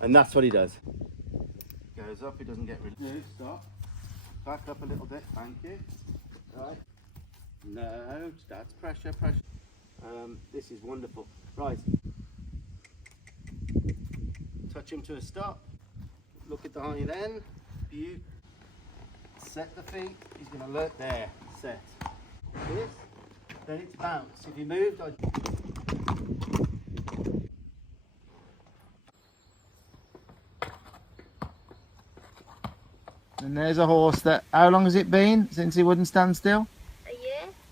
And that's what he does. Goes up, he doesn't get rid of it. Stop. Back up a little bit, thank you. Right. No, that's pressure. This is wonderful. Right. Touch him to a stop. Look at the hind end. View. Set the feet. He's going to alert there. Set. This. Then it's bounce. If he moved, And there's a horse that, how long has it been since he wouldn't stand still?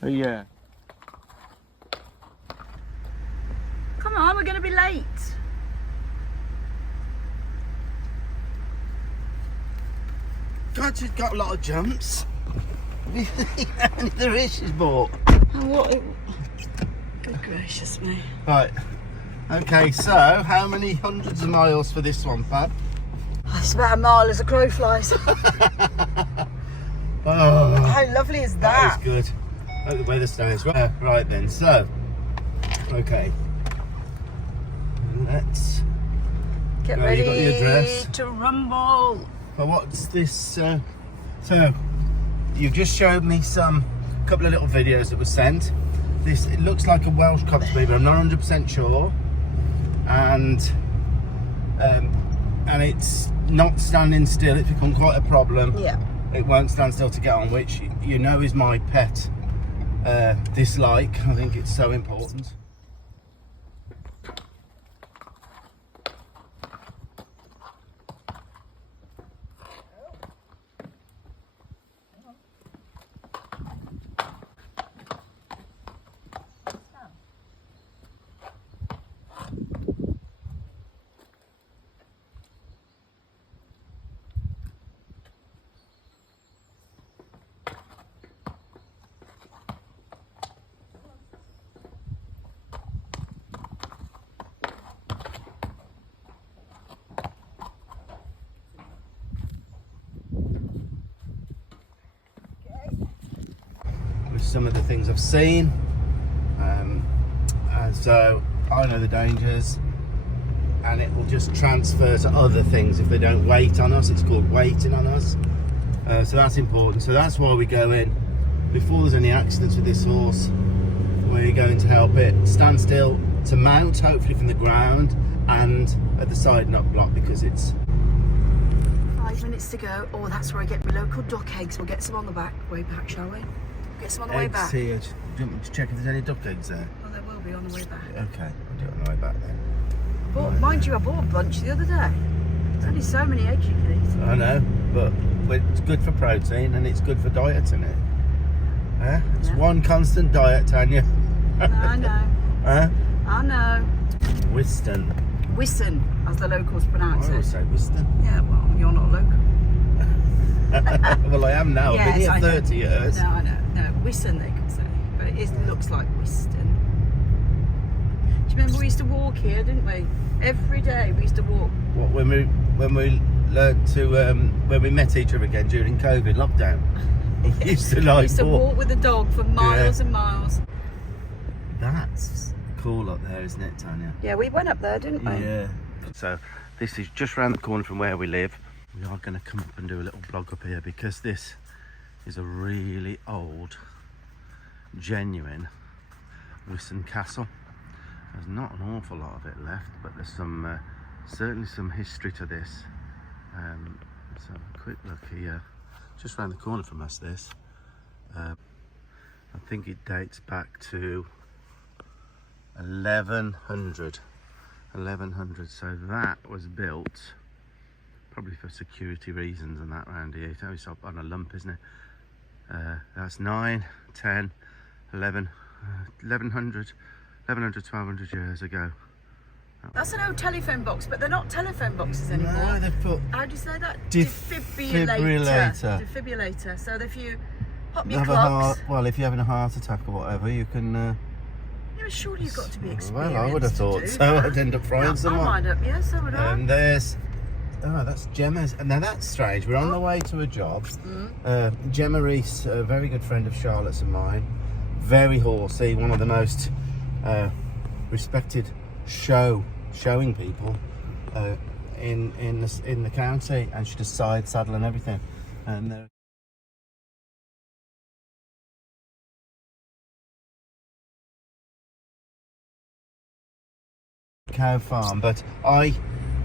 A year. Come on, we're going to be late. God, she's got a lot of jumps. How many there is she's bought? What? Good gracious me. Right. Okay, so how many hundreds of miles for this one, Pat? It's about a mile as a crow flies. Oh, how lovely is that? That is good. Oh, the weather stays right. Right then, so, okay. Let's get you ready got the address. to rumble. But what's this? So, you've just showed me a couple of little videos that were sent. It looks like a Welsh cockspur, but I'm not 100% sure. And it's not standing still. It's become quite a problem. Yeah. It won't stand still to get on, which you know is my pet dislike. I think it's so important. Some of the things I've seen, and so I know the dangers, and it will just transfer to other things if they don't wait on us. It's called waiting on us, so that's important. So that's why we go in before there's any accidents with this horse. We're going to help it stand still to mount, hopefully from the ground, and at the side not block, because it's 5 minutes to go. Oh, that's where I get my local duck eggs. We'll get some on the way back, shall we? Get some on the way back. here. Do you want me to check if there's any duck eggs there? Well, there will be on the way back. Okay, I'll do it on the way back then. Mind you, I bought a bunch the other day. There's only so many eggs you can eat. I know, but it's good for protein and it's good for diet, isn't it? It's one constant diet, Tanya. I know. I know. Whiston. Wiston, as the locals pronounce I it. always say Whiston. Yeah, well, you're not local. Well, I am now. Yes, I've been I here know. 30 years. No, I know. No, Wiston they could say, but it looks like Wiston. Do you remember we used to walk here, didn't we? Every day we used to walk. What, when we learned to when we met each other again during COVID lockdown? We used to We used to walk with the dog for miles and miles. That's cool up there, isn't it, Tanya? Yeah, we went up there, didn't we? Yeah. So this is just round the corner from where we live. We are going to come up and do a little vlog up here, because this is a really old, genuine Wiston castle. There's not an awful lot of it left, but there's some certainly some history to this. So a quick look here, just round the corner from us. This I think it dates back to 1100. So that was built probably for security reasons and that round here. It's always up on a lump, isn't it? That's 9, 10, 11, 1100, 1200 years ago. That's an old telephone box, but they're not telephone boxes anymore. No, they've put... How do you say that? Defibrillator. Defibrillator. So if you pop your Have clogs... well, if you're having a heart attack or whatever, you can... Yeah, surely you've got to be experienced. Well, I would have thought so. I'd end up frying someone. I might have, yeah, so would I. And there's... Oh, that's Gemma's. Now that's strange. We're on the way to a job. Gemma Reese, a very good friend of Charlotte's and mine. Very horsey, one of the most respected showing people in the county, and she does side saddle and everything. And cow farm, but I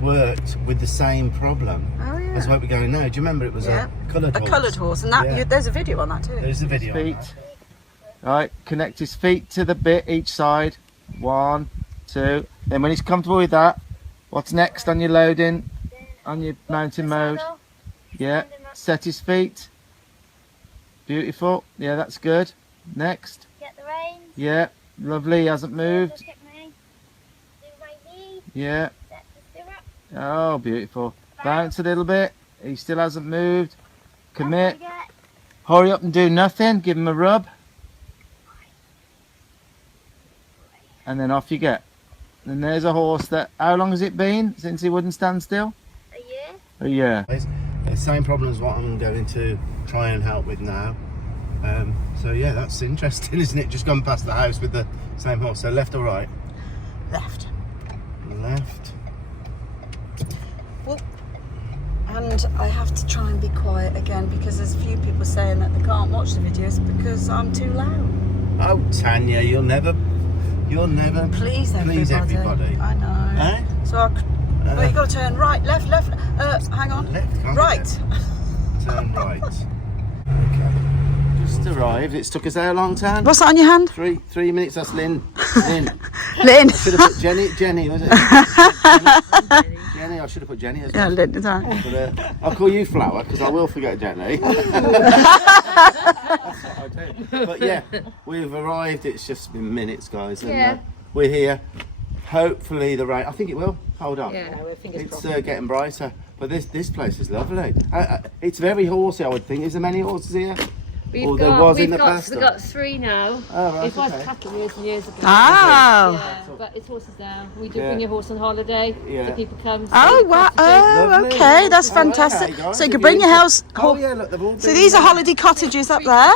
worked with the same problem as what we're going now. Do you remember it was a coloured horse? A coloured horse, and that there's a video on that too. There's a video. Feet. Right, connect his feet to the bit each side. 1, 2. Then when he's comfortable with that, what's next on your loading? On your mountain mode? Yeah, set his feet. Beautiful. Yeah, that's good. Next. Get the reins. Yeah, lovely. He hasn't moved. Look at me. Do my knee. Yeah. Set the stirrup. Oh, beautiful. Bounce a little bit. He still hasn't moved. Commit. Hurry up and do nothing. Give him a rub. And then off you get. And there's a horse that, how long has it been since he wouldn't stand still? A year. A year. It's the same problem as what I'm going to try and help with now. So yeah, that's interesting, isn't it? Just gone past the house with the same horse. So left or right? Left. Left. Well, and I have to try and be quiet again because there's a few people saying that they can't watch the videos because I'm too loud. Oh, Tanya, you'll never Please everybody. I know. Eh? So well, you got to turn right, left. Hang on. Left, can't Right. you? Turn right. Okay. Just arrived. It's took us how long, Tan? What's that on your hand? 3 minutes. That's Lynn. Lynn. I should have put Jenny, was it? Jenny, I should have put Jenny as well. Yeah, Lynn, is that? But, I'll call you Flower because I will forget Jenny. But yeah, we've arrived. It's just been minutes, guys. And, we're here. Hopefully the rain. I think it will. Hold on. Yeah, we're fingers It's crossed. Getting brighter. But this place is lovely. It's very horsey, I would think. Is there many horses here? Or there was in the past? We've got 3 now. Oh, right, It was okay. cattle years and years ago. Oh. Yeah, but it's horses now. We do Yeah. bring your horse on holiday. Yeah. The people come. Oh, wow. Oh, Lovely. okay. That's Oh, fantastic. okay, guys, So you if can bring you're your house. Oh yeah, look, they've all been So these are holiday cottages up there.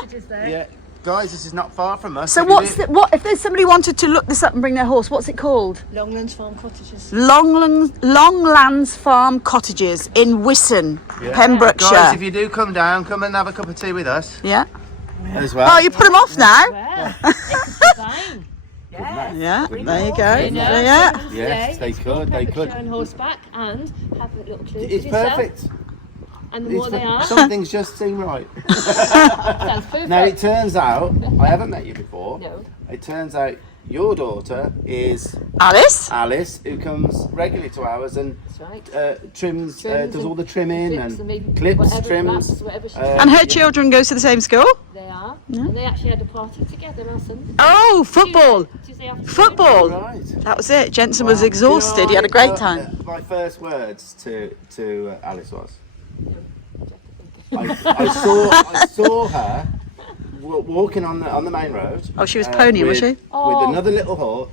Yeah, guys, this is not far from us. So If you what's do- what if there's somebody wanted to look this up and bring their horse? What's it called? Longlands Farm Cottages. Longlands Farm Cottages in Wisson, Yeah. Pembrokeshire. Guys, if you do come down, come and have a cup of tea with us Yeah. as well. Oh, you put them off now. Well, it's divine. Yeah. There you go. You know, Yeah. Yes, they could, they could. On horseback and have a little clue. It's perfect. And the more they are, Some things just seem right. sounds perfect. Now it turns out, I haven't met you before. No. It turns out your daughter is Alice. Alice, who comes regularly to ours and That's right. trims, Trims does all and the trimming clips and maybe clips, whatever, trims. flaps, whatever she And her children goes to the same school. They are. And they actually had a party together last Sunday. Oh, football. Tuesday afternoon. Football. Right. That was it. Jensen was Well, exhausted. He had a great time. My first words to Alice was, I saw her walking on the main road. Oh, she was ponying, was she? With another little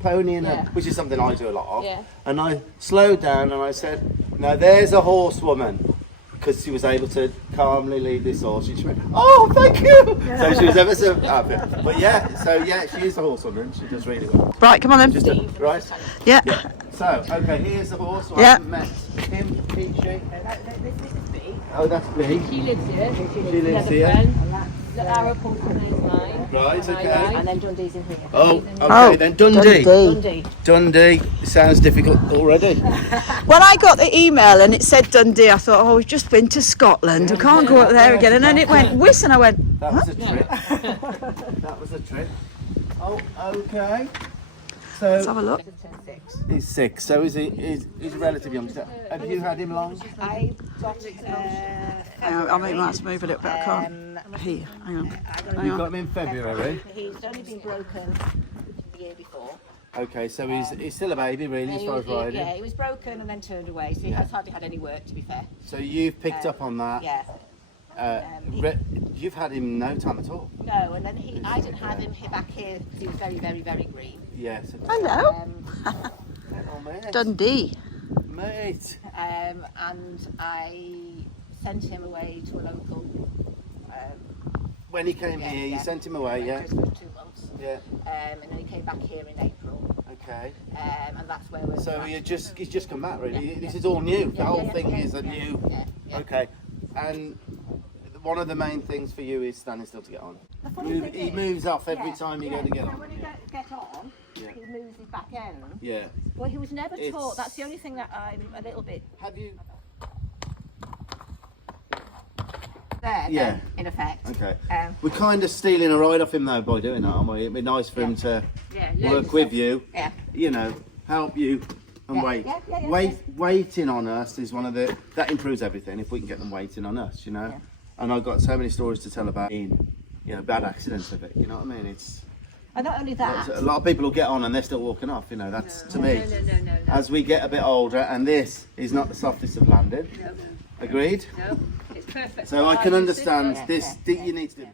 pony and Yeah. which is something I do a lot of. Yeah. And I slowed down and I said, "Now there's a horsewoman," because she was able to calmly lead this horse. She went, "Oh, thank you." So she was ever so happy. But she is a horsewoman. She does really well. Right, come on then. Just right. Yeah. So okay, here's the horse. So I Yeah. haven't met him, she. Oh, that's B. She lives here. She lives has a here. friend. The Arab horse is mine. Right, And I okay. ride. And then Dundee's in here. Oh, okay Oh, then Dundee. Dundee. Dundee. It sounds difficult already. When I got the email and it said Dundee, I thought, oh, we've just been to Scotland. We can't go up there again. And then it went Wiss, and I went, That was a trip. That was a trip. Oh, okay. let's So have a look. he's 6. So he's a relative youngster. Have you had him long? I got I might have to move a little bit. I can't. Here, hang on. Hang You on. got him in February. He's only been broken the year before. Okay, so he's still a baby really as far as riding. Yeah, he was broken and then turned away, so he has hardly had any work, to be fair. So you've picked up on that. Yeah. You've had him no time at all. No, and then I didn't have him back here because he was very, very, very green. Yes. Hello. Oh, mate. Dundee. Mate. And I sent him away to a local. When he came here, you sent him away, yeah? For 2 months. Yeah. And then he came back here in April. Okay. And that's where we're. So at. he's just come back, really. Yeah, This yeah. is all new. The Yeah, whole yeah, thing yeah, is a yeah, new. yeah. Okay. And one of the main things for you is standing still to get on. The funny thing He is- moves off every Yeah, time you yeah. go to get So on. when he get on, Yeah. he moves his back end. Yeah. Well, he was never It's- taught. That's the only thing that I'm a little bit Have you? there. Yeah. Then, in effect. Okay. Um, We're kind of stealing a ride off him though by doing that, aren't we? It'd be nice for him to Yeah. work with you. Yeah. You know, help you and Yeah, wait. yeah, Waiting on us is one of that improves everything if we can get them waiting on us, you know. Yeah. And I've got so many stories to tell about, bad accidents of it. You know what I mean? It's And not only that. a lot of people will get on and they're still walking off. You know, that's to me. No. As we get a bit older, and this is not the softest of landing. No. Agreed. No. It's perfect. So I can understand this. You need to do.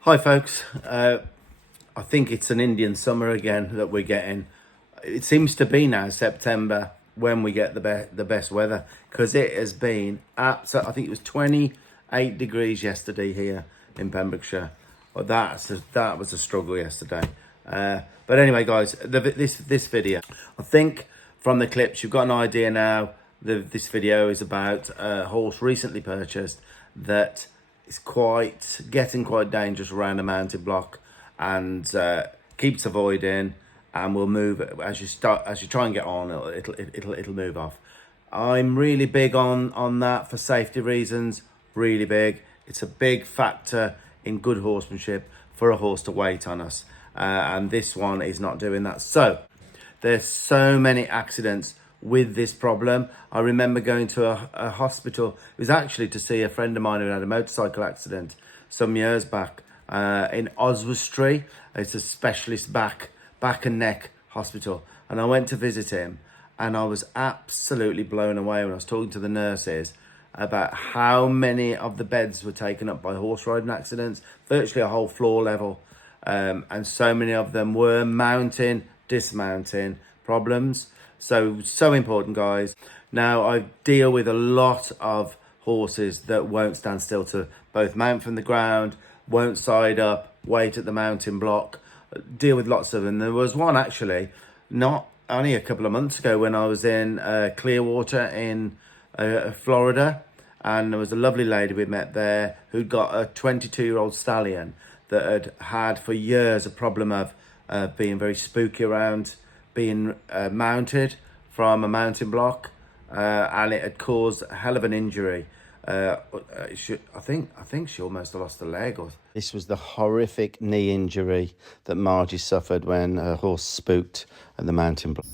Hi folks, I think it's an Indian summer again that we're getting. It seems to be now September when we get the best weather, because it has been absolutely. I think it was 28 degrees yesterday here in Pembrokeshire. Well, that was a struggle yesterday. But anyway, guys, this video, I think from the clips you've got an idea now. This video is about a horse recently purchased that is getting quite dangerous around a mountain block, and keeps avoiding, and will move as you try and get on. It'll move off. I'm really big on that for safety reasons. Really big. It's a big factor in good horsemanship for a horse to wait on us, and this one is not doing that. So there's so many accidents with this problem. I remember going to a hospital. It was actually to see a friend of mine who had a motorcycle accident some years back in Oswestry. It's a specialist back and neck hospital, and I went to visit him, and I was absolutely blown away when I was talking to the nurses about how many of the beds were taken up by horse riding accidents, virtually a whole floor level, and so many of them were mounting, dismounting problems. So important, guys. Now, I deal with a lot of horses that won't stand still to both mount from the ground, won't side up, wait at the mounting block, deal with lots of them. There was one actually, not only a couple of months ago, when I was in Clearwater in Florida, and there was a lovely lady we met there who'd got a 22-year-old stallion that had for years a problem of being very spooky around being mounted from a mountain block, and it had caused a hell of an injury. I think she almost lost a leg. This was the horrific knee injury that Margie suffered when her horse spooked at the mountain block.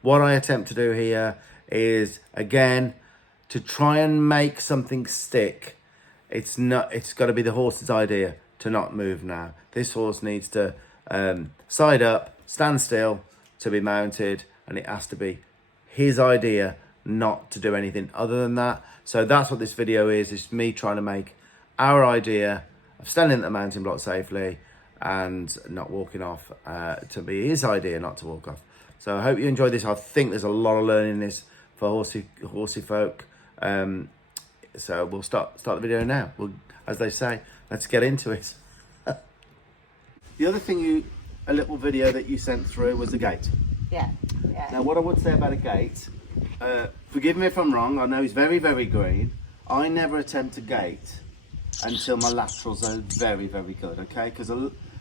What I attempt to do here is, again, to try and make something stick. It's got to be the horse's idea to not move now. This horse needs to side up, stand still to be mounted, and it has to be his idea not to do anything other than that. So that's what this video is. It's me trying to make our idea of standing at the mountain block safely and not walking off to be his idea not to walk off. So I hope you enjoyed this. I think there's a lot of learning in this for horsey folk. So we'll start the video now. As they say, let's get into it. The other thing a little video that you sent through was the gate. Yeah. Now, what I would say about a gate, forgive me if I'm wrong, I know it's very, very green. I never attempt a gate until my laterals are very, very good, okay? Because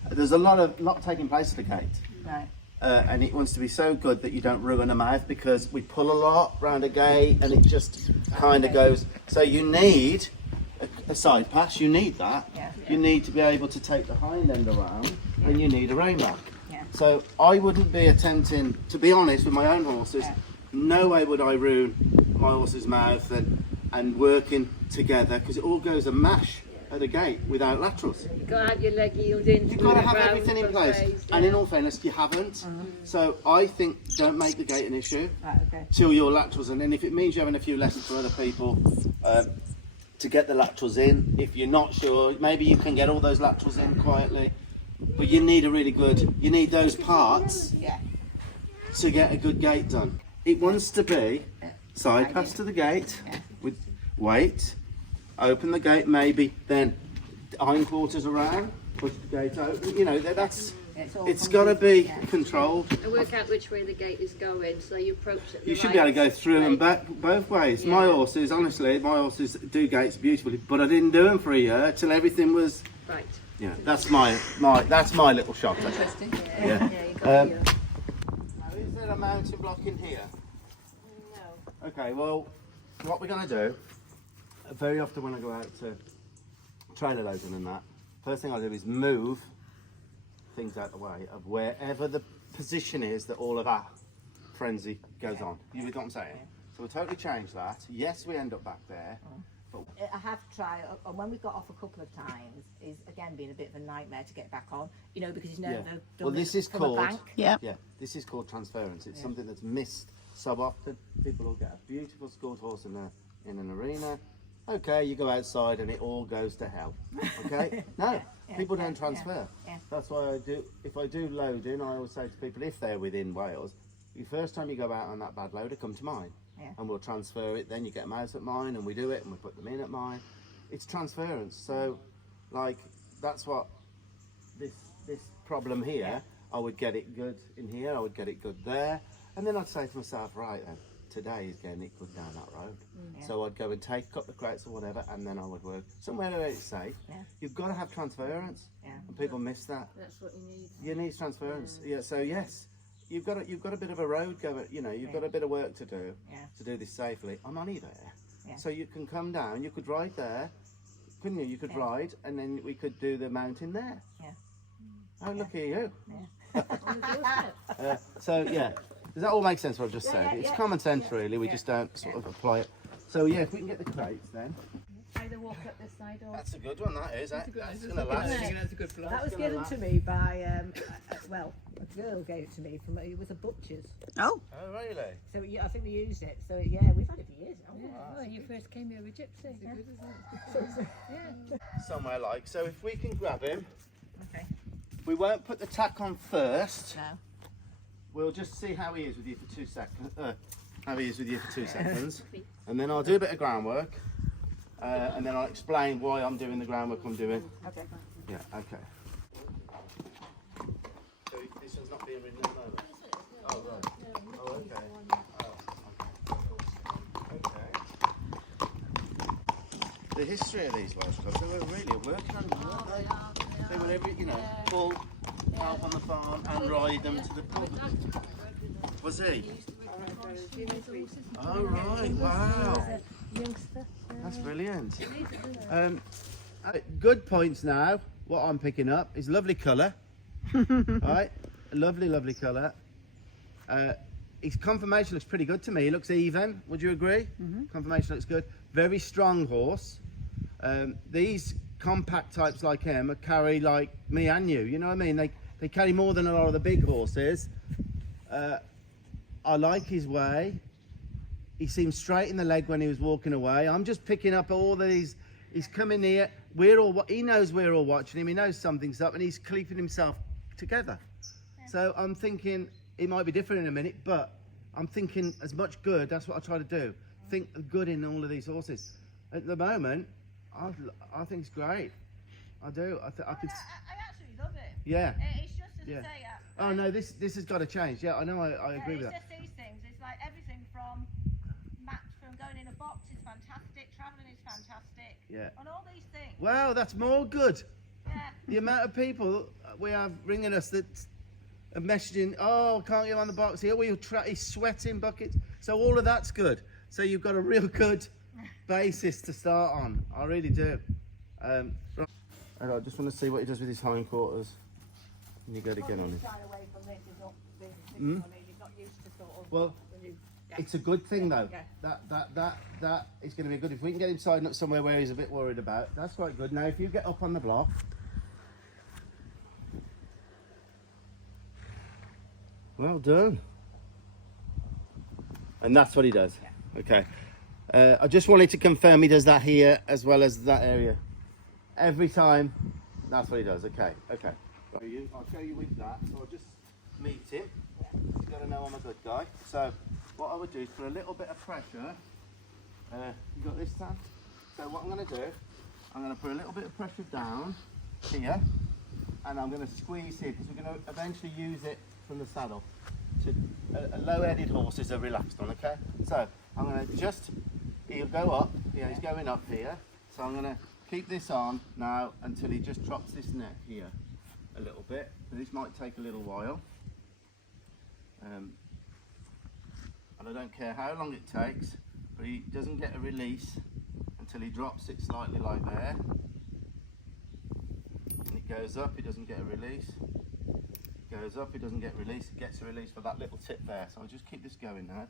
there's a lot taking place at the gate. Right. And it wants to be so good that you don't ruin a mouth, because we pull a lot round a gate and it just kind of goes. So you need a side pass, you need that. Yeah. You need to be able to take the hind end around, and you need a rein back. Yeah. So I wouldn't be attempting, to be honest, with my own horses, no way would I ruin my horse's mouth and working together, because it all goes a mash at a gate without laterals. You've got to have your leg heeled in. You've got to have everything in place, and in all fairness, you haven't. So I think don't make the gate an issue Right, okay. till your laterals, and then if it means you're having a few lessons from other people to get the laterals in, if you're not sure, maybe you can get all those laterals in quietly, but you need you need those parts to get a good gate done. It wants to be side pass to the gate with weight, open the gate maybe, then hindquarters around, push the gate open. You know, that's all it's got to be yeah. controlled. And work out which way the gate is going, so you approach it. You should be able to go through and back both ways. Yeah. My horses, honestly, my horses do gates beautifully, but I didn't do them for a year till everything was. Right. Yeah, that's my little shot. Interesting. Yeah. Yeah, you got your... Now, is there a mountain block in here? No. Okay, well, what we're going to do, very often when I go out to trailer loading and that, first thing I do is move things out the way of wherever the position is that all of that frenzy goes on. You know what I'm saying? So we'll totally change that. Yes, we end up back there. But I have tried, and when we got off a couple of times, is again being a bit of a nightmare to get back on. You know, because he's never done well, this is from a called bank. Yeah. yeah, this is called transference. It's something that's missed so often. People will get a beautiful schooled horse in an arena. Okay, you go outside and it all goes to hell. Okay, no, people don't transfer. Yeah. That's why I do. If I do loading, I always say to people, if they're within Wales, the first time you go out on that bad loader, come to mine. Yeah. And we'll transfer it. Then you get them out at mine, and we do it, and we put them in at mine. It's transference. So, like, that's what this problem here. I would get it good in here. I would get it good there, and then I'd say to myself, right then, today is getting it good down that road. So I'd go and take up the crates or whatever, and then I would work somewhere where it's safe. Yeah. You've got to have transference, Yeah. and people miss that. That's what you need. You need transference. Yeah. So yes. You've got a bit of a road going, you know, you've got a bit of work to do to do this safely. I'm only there. Yeah. So you can come down, you could ride there, couldn't you? You could ride and then we could do the mountain there. Yeah. Oh, look at you. Yeah. So yeah, does that all make sense what I've just said? It's common sense really, we just don't sort of apply it. So yeah, if we can get the crates then. Either walk up this side or... That's a good one, that is. That's going to last. That's a good plan. That was given to me by, well, a girl gave it to me from, it was a butcher's. Oh, really? So yeah, I think we used it. So yeah, we've had it for years. Oh, you first came here with Gypsy. Somewhere like, so if we can grab him. Okay. We won't put the tack on first. No. We'll just see how he is with you for 2 seconds. How he is with you for 2 seconds. And then I'll do a bit of groundwork. And then I'll explain why I'm doing the groundwork I'm doing. Okay. Yeah, okay. So this one's not being ridden at the moment? Oh, right. Oh, okay. Oh, okay. The history of these Welsh clubs, they were really a work animal, weren't they? They were every, you know, pull, help on the farm and ride them to the pub. Was he? Oh, right, wow. That's brilliant. Good points now. What I'm picking up is lovely colour. Right, lovely colour. His conformation looks pretty good to me. He looks even. Would you agree? Conformation looks good. Very strong horse. These compact types like him carry like me and you. You know what I mean? They carry more than a lot of the big horses. I like his way. He seemed straight in the leg when he was walking away. I'm just picking up all these. He's coming here. He knows we're all watching him. He knows something's up, and he's keeping himself together. So I'm thinking it might be different in a minute, but I'm thinking as much good. That's what I try to do. Think of good in all of these horses. At the moment, I think it's great. I do. I could. I absolutely love it. Yeah. It's just as Yeah. I say. Oh no, this has got to change. Yeah, I know. I agree with It's that. just these things. It's like everything from going in a box is fantastic. Traveling is fantastic. Yeah. And all these things. Wow, that's more good. Yeah. The amount of people we have ringing us that are messaging, oh, can't get him on the box here. He's sweating buckets. So all of that's good. So you've got a real good basis to start on. I really do. I just want to see what he does with his hindquarters. And you go again on him. Shy away from this. He's not being, I mean, he's not used to sort of. Well, it's a good thing though. That is going to be good. If we can get him siding up somewhere where he's a bit worried about, that's quite good. Now, if you get up on the block, well done. And that's what he does. Okay. I just wanted to confirm he does that here as well as that area. Every time, that's what he does. Okay. Okay. I'll show you with that. So I'll just meet him. He's got to know I'm a good guy. So what I would do is put a little bit of pressure. You got this, Sam? So what I'm going to do, I'm going to put a little bit of pressure down here. and I'm going to squeeze here because we're going to eventually use it from the saddle. A low-headed horses are relaxed on, okay? So I'm going to just, he'll go up, yeah, he's going up here. So I'm going to keep this on now until he just drops this neck here a little bit. This might take a little while. And I don't care how long it takes, but he doesn't get a release until he drops it slightly like there. And it goes up, he doesn't get a release. Goes up, he doesn't get release, it gets a release for that little tip there. So I'll just keep this going now.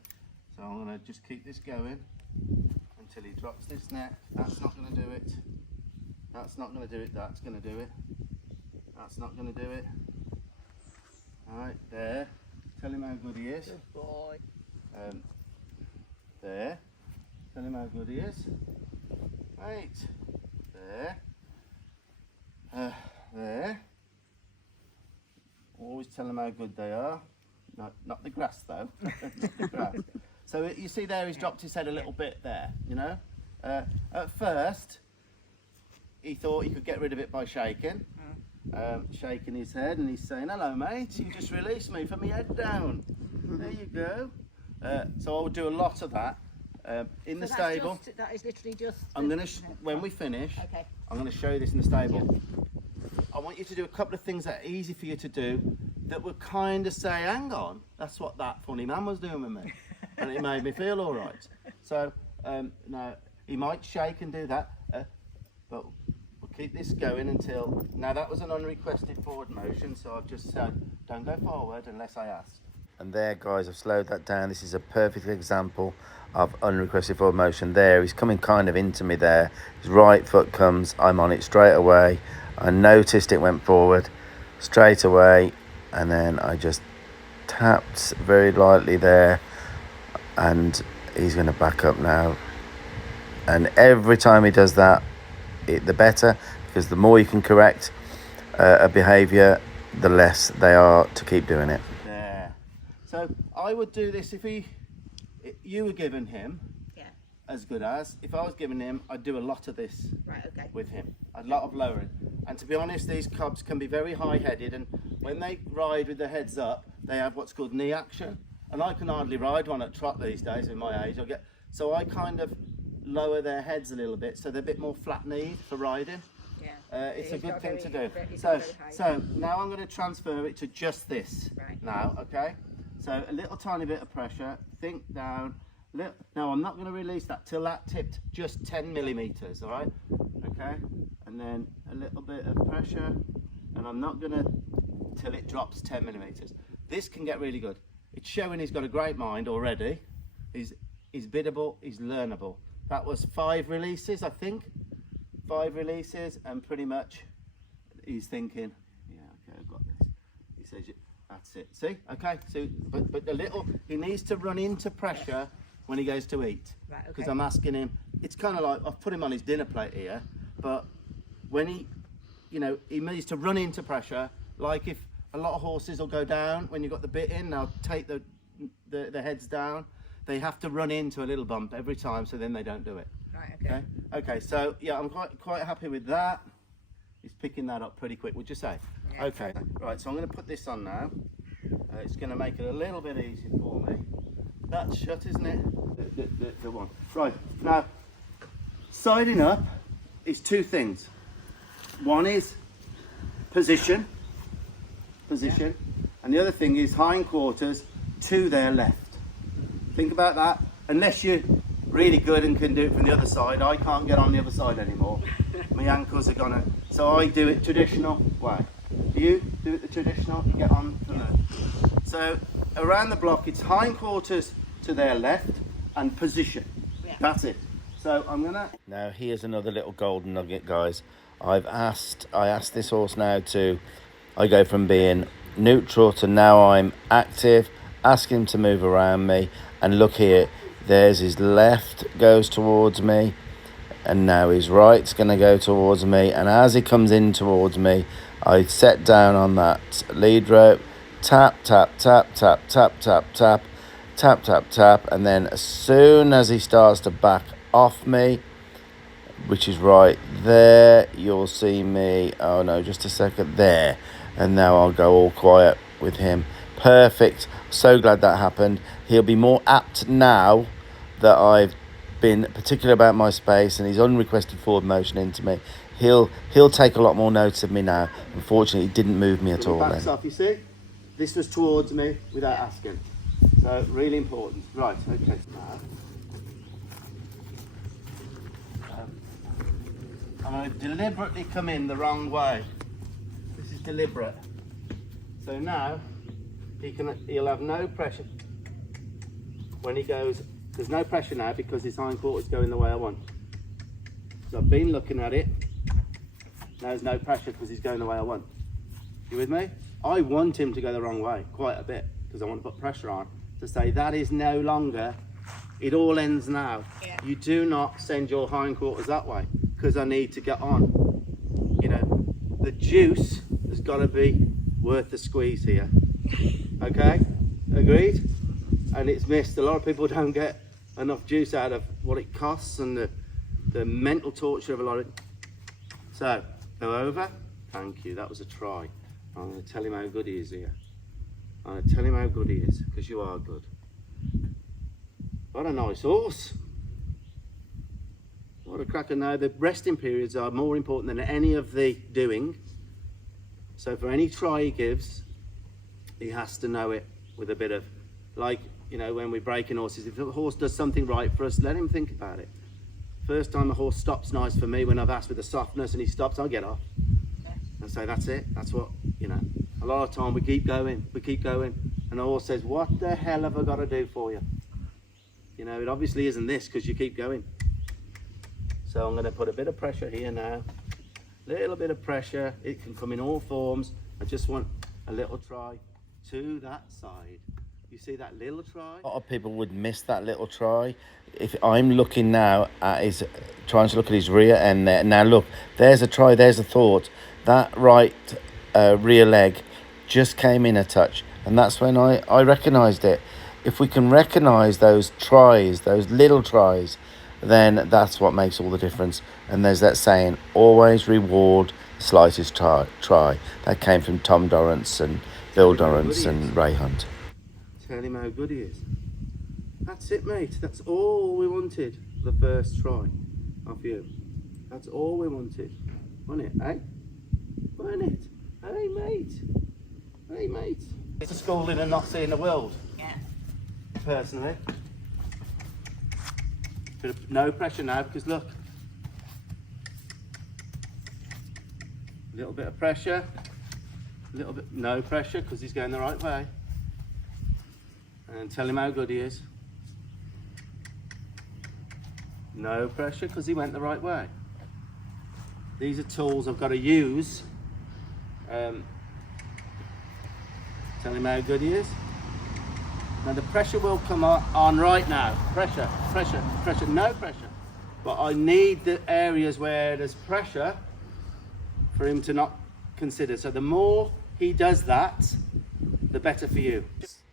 So I'm going to just keep this going until he drops this neck. That's not going to do it. That's not going to do it. That's going to do it. That's not going to do it. Alright, there. Tell him how good he is. Good boy. There. Tell him how good he is. Right. There. There. Always tell them how good they are. Not the grass though. Not the grass. So you see there, he's dropped his head a little bit there, you know. At first, he thought he could get rid of it by shaking. Shaking his head, and he's saying, "Hello mate, you just released me from my head down." There you go. So I will do a lot of that in the stable. That is literally just. I'm going to, when we finish, Okay. I'm going to show you this in the stable. I want you to do a couple of things that are easy for you to do that would kind of say, hang on, that's what that funny man was doing with me. And it made me feel all right. So, now, he might shake and do that, but we'll keep this going until, now that was an unrequested forward motion, so I've just said, don't go forward unless I ask. And there, guys, I've slowed that down. This is a perfect example of unrequested forward motion. There, he's coming kind of into me there. His right foot comes, I'm on it straight away. I noticed it went forward straight away, and then I just tapped very lightly there, and he's going to back up now. And every time he does that, the better, because the more you can correct a behaviour, the less they are to keep doing it. There. So I would do this if you were giving him, as good as, if I was giving him, I'd do a lot of this with him, a lot of lowering. And to be honest, these cubs can be very high-headed, and when they ride with their heads up, they have what's called knee action. And I can hardly ride one at trot these days in my age. So I kind of lower their heads a little bit, so they're a bit more flat-kneed for riding. It's a good thing to do. So now I'm going to transfer it to just this now, okay? So a little tiny bit of pressure, think down. Now I'm not going to release that till that tipped just 10 millimeters, all right? Okay, and then a little bit of pressure, and I'm not going to till it drops 10 millimeters. This can get really good. It's showing he's got a great mind already. He's biddable, he's learnable. That was 5 releases, I think. 5 releases, and pretty much he's thinking, yeah, okay, I've got this. He says, that's it. See, okay. So, but a little, he needs to run into pressure when he goes to eat, because I'm asking him, it's kind of like, I've put him on his dinner plate here, but when he needs to run into pressure, like if a lot of horses will go down, when you've got the bit in, they'll take the heads down, they have to run into a little bump every time, so then they don't do it. Okay, so yeah, I'm quite happy with that. He's picking that up pretty quick, would you say? Okay, right, so I'm going to put this on now. It's going to make it a little bit easier for me. That's shut, isn't it? The one. Right, now, siding up is 2 things. One is position, and the other thing is hindquarters to their left. Think about that. Unless you're really good and can do it from the other side, I can't get on the other side anymore. My ankles are gonna, so I do it traditional way. You do it the traditional, you get on from there. So around the block, it's hindquarters to their left and position. That's it. So I'm gonna. Now here's another little golden nugget, guys. I asked this horse now I go from being neutral to now I'm active, ask him to move around me, and look here, there's his left goes towards me, and now his right's going to go towards me, and as he comes in towards me, I set down on that lead rope, tap, tap, tap, tap, tap, tap, tap, tap, tap, tap, and then as soon as he starts to back off me, which is right there. You'll see me, oh no, just a second, there. And now I'll go all quiet with him. Perfect. So glad that happened. He'll be more apt now that I've been particular about my space and he's unrequested forward motion into me. He'll take a lot more notice of me now. Unfortunately, he didn't move me at all then. Off, you see? This was towards me without asking. So really important. Right, okay. I'm going to deliberately come in the wrong way. This is deliberate. So now he'll have no pressure when he goes. There's no pressure now because his hindquarters going the way I want. So I've been looking at it. Now there's no pressure because he's going the way I want. You with me? I want him to go the wrong way quite a bit because I want to put pressure on to say that is no longer, it all ends now. Yeah. You do not send your hindquarters that way because I need to get on. You know, the juice has got to be worth the squeeze here. Okay? Agreed? And it's missed. A lot of people don't get enough juice out of what it costs and the mental torture of a lot of. So, go over. Thank you. That was a try. I'm going to tell him how good he is here. I'm going to tell him how good he is, because you are good. What a nice horse. What a cracker. Now, the resting periods are more important than any of the doing. So for any try he gives, he has to know it with a bit of, like, you know, when we're breaking horses, if the horse does something right for us, let him think about it. First time a horse stops nice for me, when I've asked with the softness and he stops, I get off. And say, that's it, that's what, you know. A lot of time we keep going, and the horse says, what the hell have I got to do for you? You know, it obviously isn't this because you keep going. So I'm going to put a bit of pressure here now. Little bit of pressure. It can come in all forms. I just want a little try to that side. You see that little try? A lot of people would miss that little try. If I'm looking now at his, trying to look at his rear end there. Now look, there's a try, there's a thought. That right rear leg just came in a touch. And that's when I recognised it. If we can recognise those tries, those little tries, then that's what makes all the difference. And there's that saying, always reward the slightest try. That came from Tom Dorrance and Bill Dorrance and Ray Hunt. Tell him how good he is. That's it, mate. That's all we wanted the first try of you. That's all we wanted. Wasn't it, eh? Wasn't it? Hey, mate. Hey, mate. It's a scolding and not seeing the world. Yeah. Personally. Bit of no pressure now because look. A little bit of pressure. A little bit, no pressure because he's going the right way. And tell him how good he is. No pressure because he went the right way. These are tools I've got to use. Tell him how good he is. Now the pressure will come on right now. Pressure, pressure, pressure, no pressure. But I need the areas where there's pressure for him to not consider. So the more he does that, the better for you.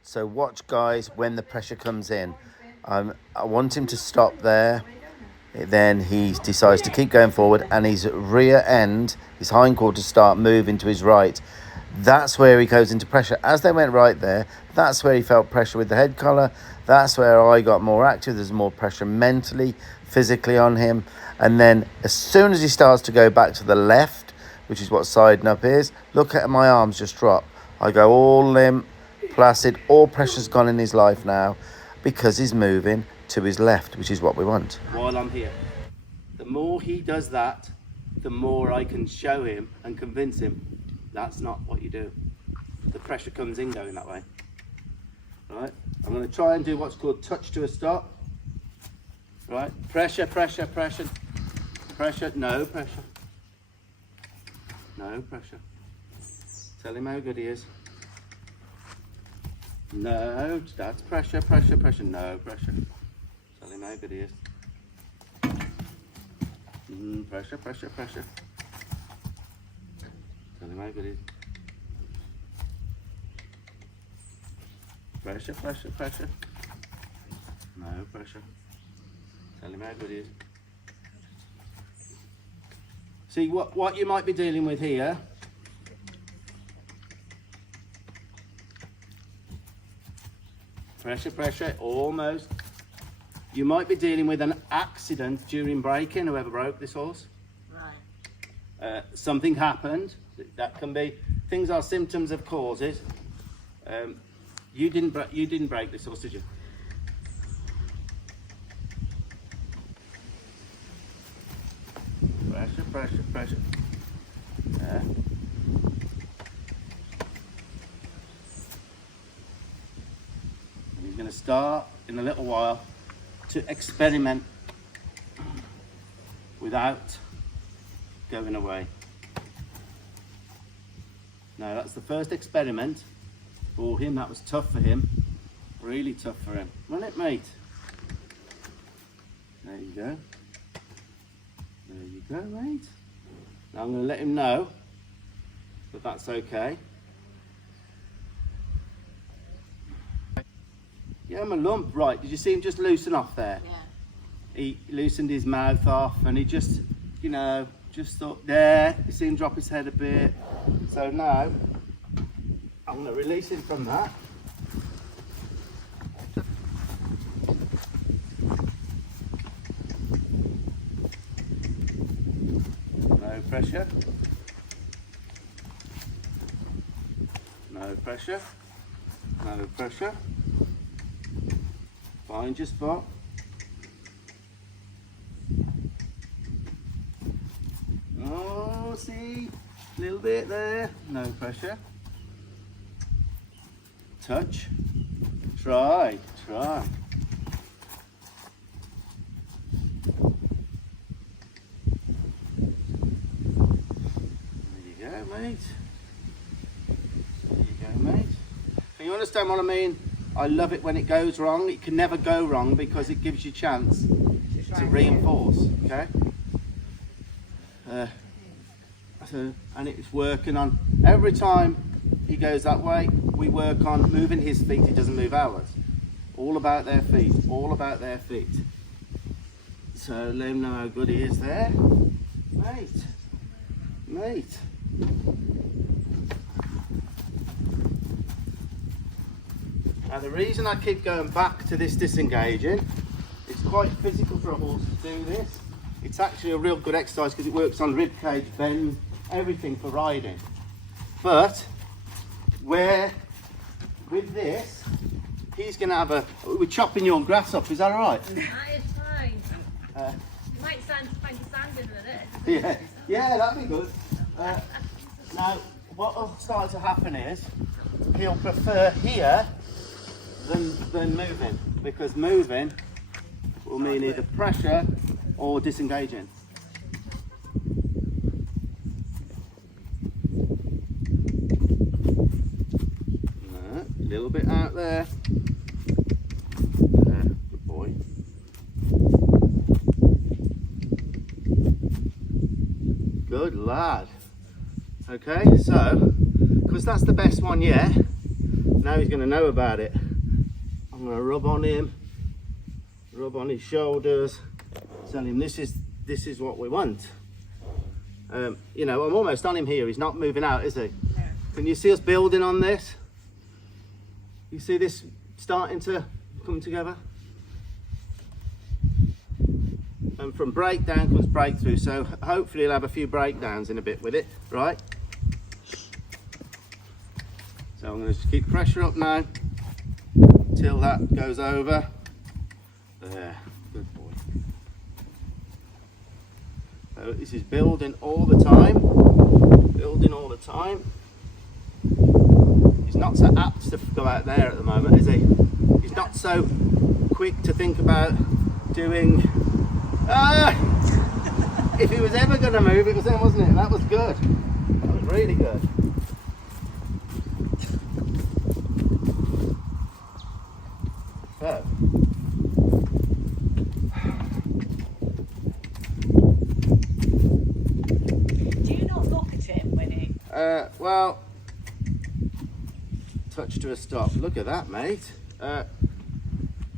So watch, guys, when the pressure comes in. I want him to stop there. Then he decides to keep going forward and his rear end, his hindquarters start moving to his right. That's where he goes into pressure. As they went right there, that's where he felt pressure with the head collar. That's where I got more active. There's more pressure mentally, physically on him. And then as soon as he starts to go back to the left, which is what siding up is, look at my arms just drop. I go all limp, placid, all pressure's gone in his life now because he's moving to his left, which is what we want. While I'm here, the more he does that, the more I can show him and convince him that's not what you do. The pressure comes in going that way. Right, I'm going to try and do what's called touch to a stop. Right, pressure, pressure, pressure, pressure, no pressure, no pressure. Tell him how good he is. No, that's pressure, pressure, pressure, no pressure. Tell him how good he is. Pressure, pressure, pressure. Tell him how good he is. Pressure, pressure, pressure. No pressure. Tell him how good he is. See what you might be dealing with here. Pressure, pressure, almost. You might be dealing with an accident during breaking, whoever broke this horse. Right. Something happened. That can be, things are symptoms of causes. You didn't break this horse, did you? Pressure, pressure, pressure. There. He's going to start in a little while to experiment without going away. Now that's the first experiment for him. That was tough for him, really tough for him. Run it, mate. There you go. There you go, mate. Now I'm going to let him know that that's okay. Yeah, I'm a lump. Right, did you see him just loosen off there? Yeah. He loosened his mouth off and he just, you know, just thought, there, you see him drop his head a bit. So now, I'm going to release him from that. No pressure. No pressure. No pressure. Find your spot. Oh, see, a little bit there. No pressure. Touch. Try. Try. There you go, mate. There you go, mate. Can you understand what I mean? I love it when it goes wrong. It can never go wrong because it gives you a chance to reinforce, okay? And it's working on, every time he goes that way, we work on moving his feet, he doesn't move ours. All about their feet, all about their feet. So let him know how good he is there. Mate, mate. Now the reason I keep going back to this disengaging, it's quite physical for a horse to do this. It's actually a real good exercise because it works on rib cage, bend, everything for riding. But where with this, he's going to have a, we're chopping your grass up, is that all right? That is fine. You might find the sand in with it. Yeah, yeah, that'd be good. Now, what will start to happen is, he'll prefer here than moving, because moving will mean either pressure or disengaging. A little bit out there. There, good boy. Good lad. Okay, so, because that's the best one yet, now he's going to know about it. I'm going to rub on him, rub on his shoulders, tell him this is what we want. You know, I'm almost on him here. He's not moving out, is he? No. Can you see us building on this? You see this starting to come together? And from breakdown comes breakthrough. So hopefully he'll have a few breakdowns in a bit with it, right? So I'm going to just keep pressure up now till that goes over. There, good boy. So this is building all the time, building all the time. He's not so apt to go out there at the moment, is he? He's not so quick to think about doing, if he was ever going to move, it was then, wasn't it? That was good. That was really good. So, Do you not look at him when he... well, touch to a stop. Look at that, mate.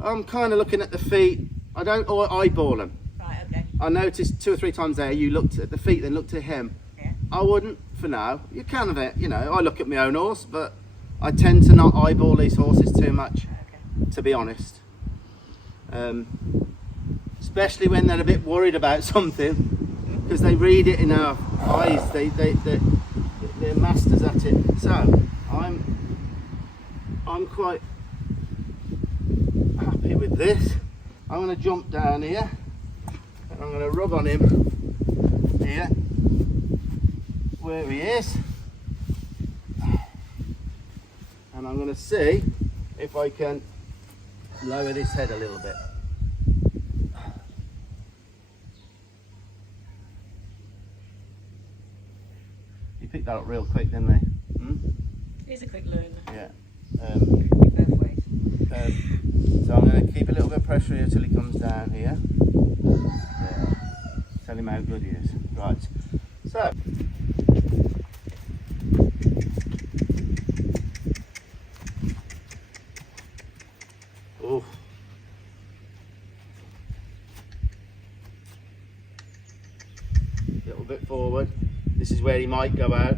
I'm kind of looking at the feet. I don't eyeball them. Right, okay. I noticed 2 or 3 times there you looked at the feet, then looked at him. Yeah. I wouldn't for now. You can have it, you know. I look at my own horse, but I tend to not eyeball these horses too much, to be honest. Especially when they're a bit worried about something, because they read it in our eyes. They're masters at it. So I'm quite happy with this. I'm going to jump down here and I'm going to rub on him here where he is, and I'm going to see if I can lower this head a little bit. You picked that up real quick, didn't they? He's a quick learner. Yeah. Both ways. So I'm going to keep a little bit of pressure here till he comes down here. There. Tell him how good he is. Right. So. Oh. Little bit forward. This is where he might go out.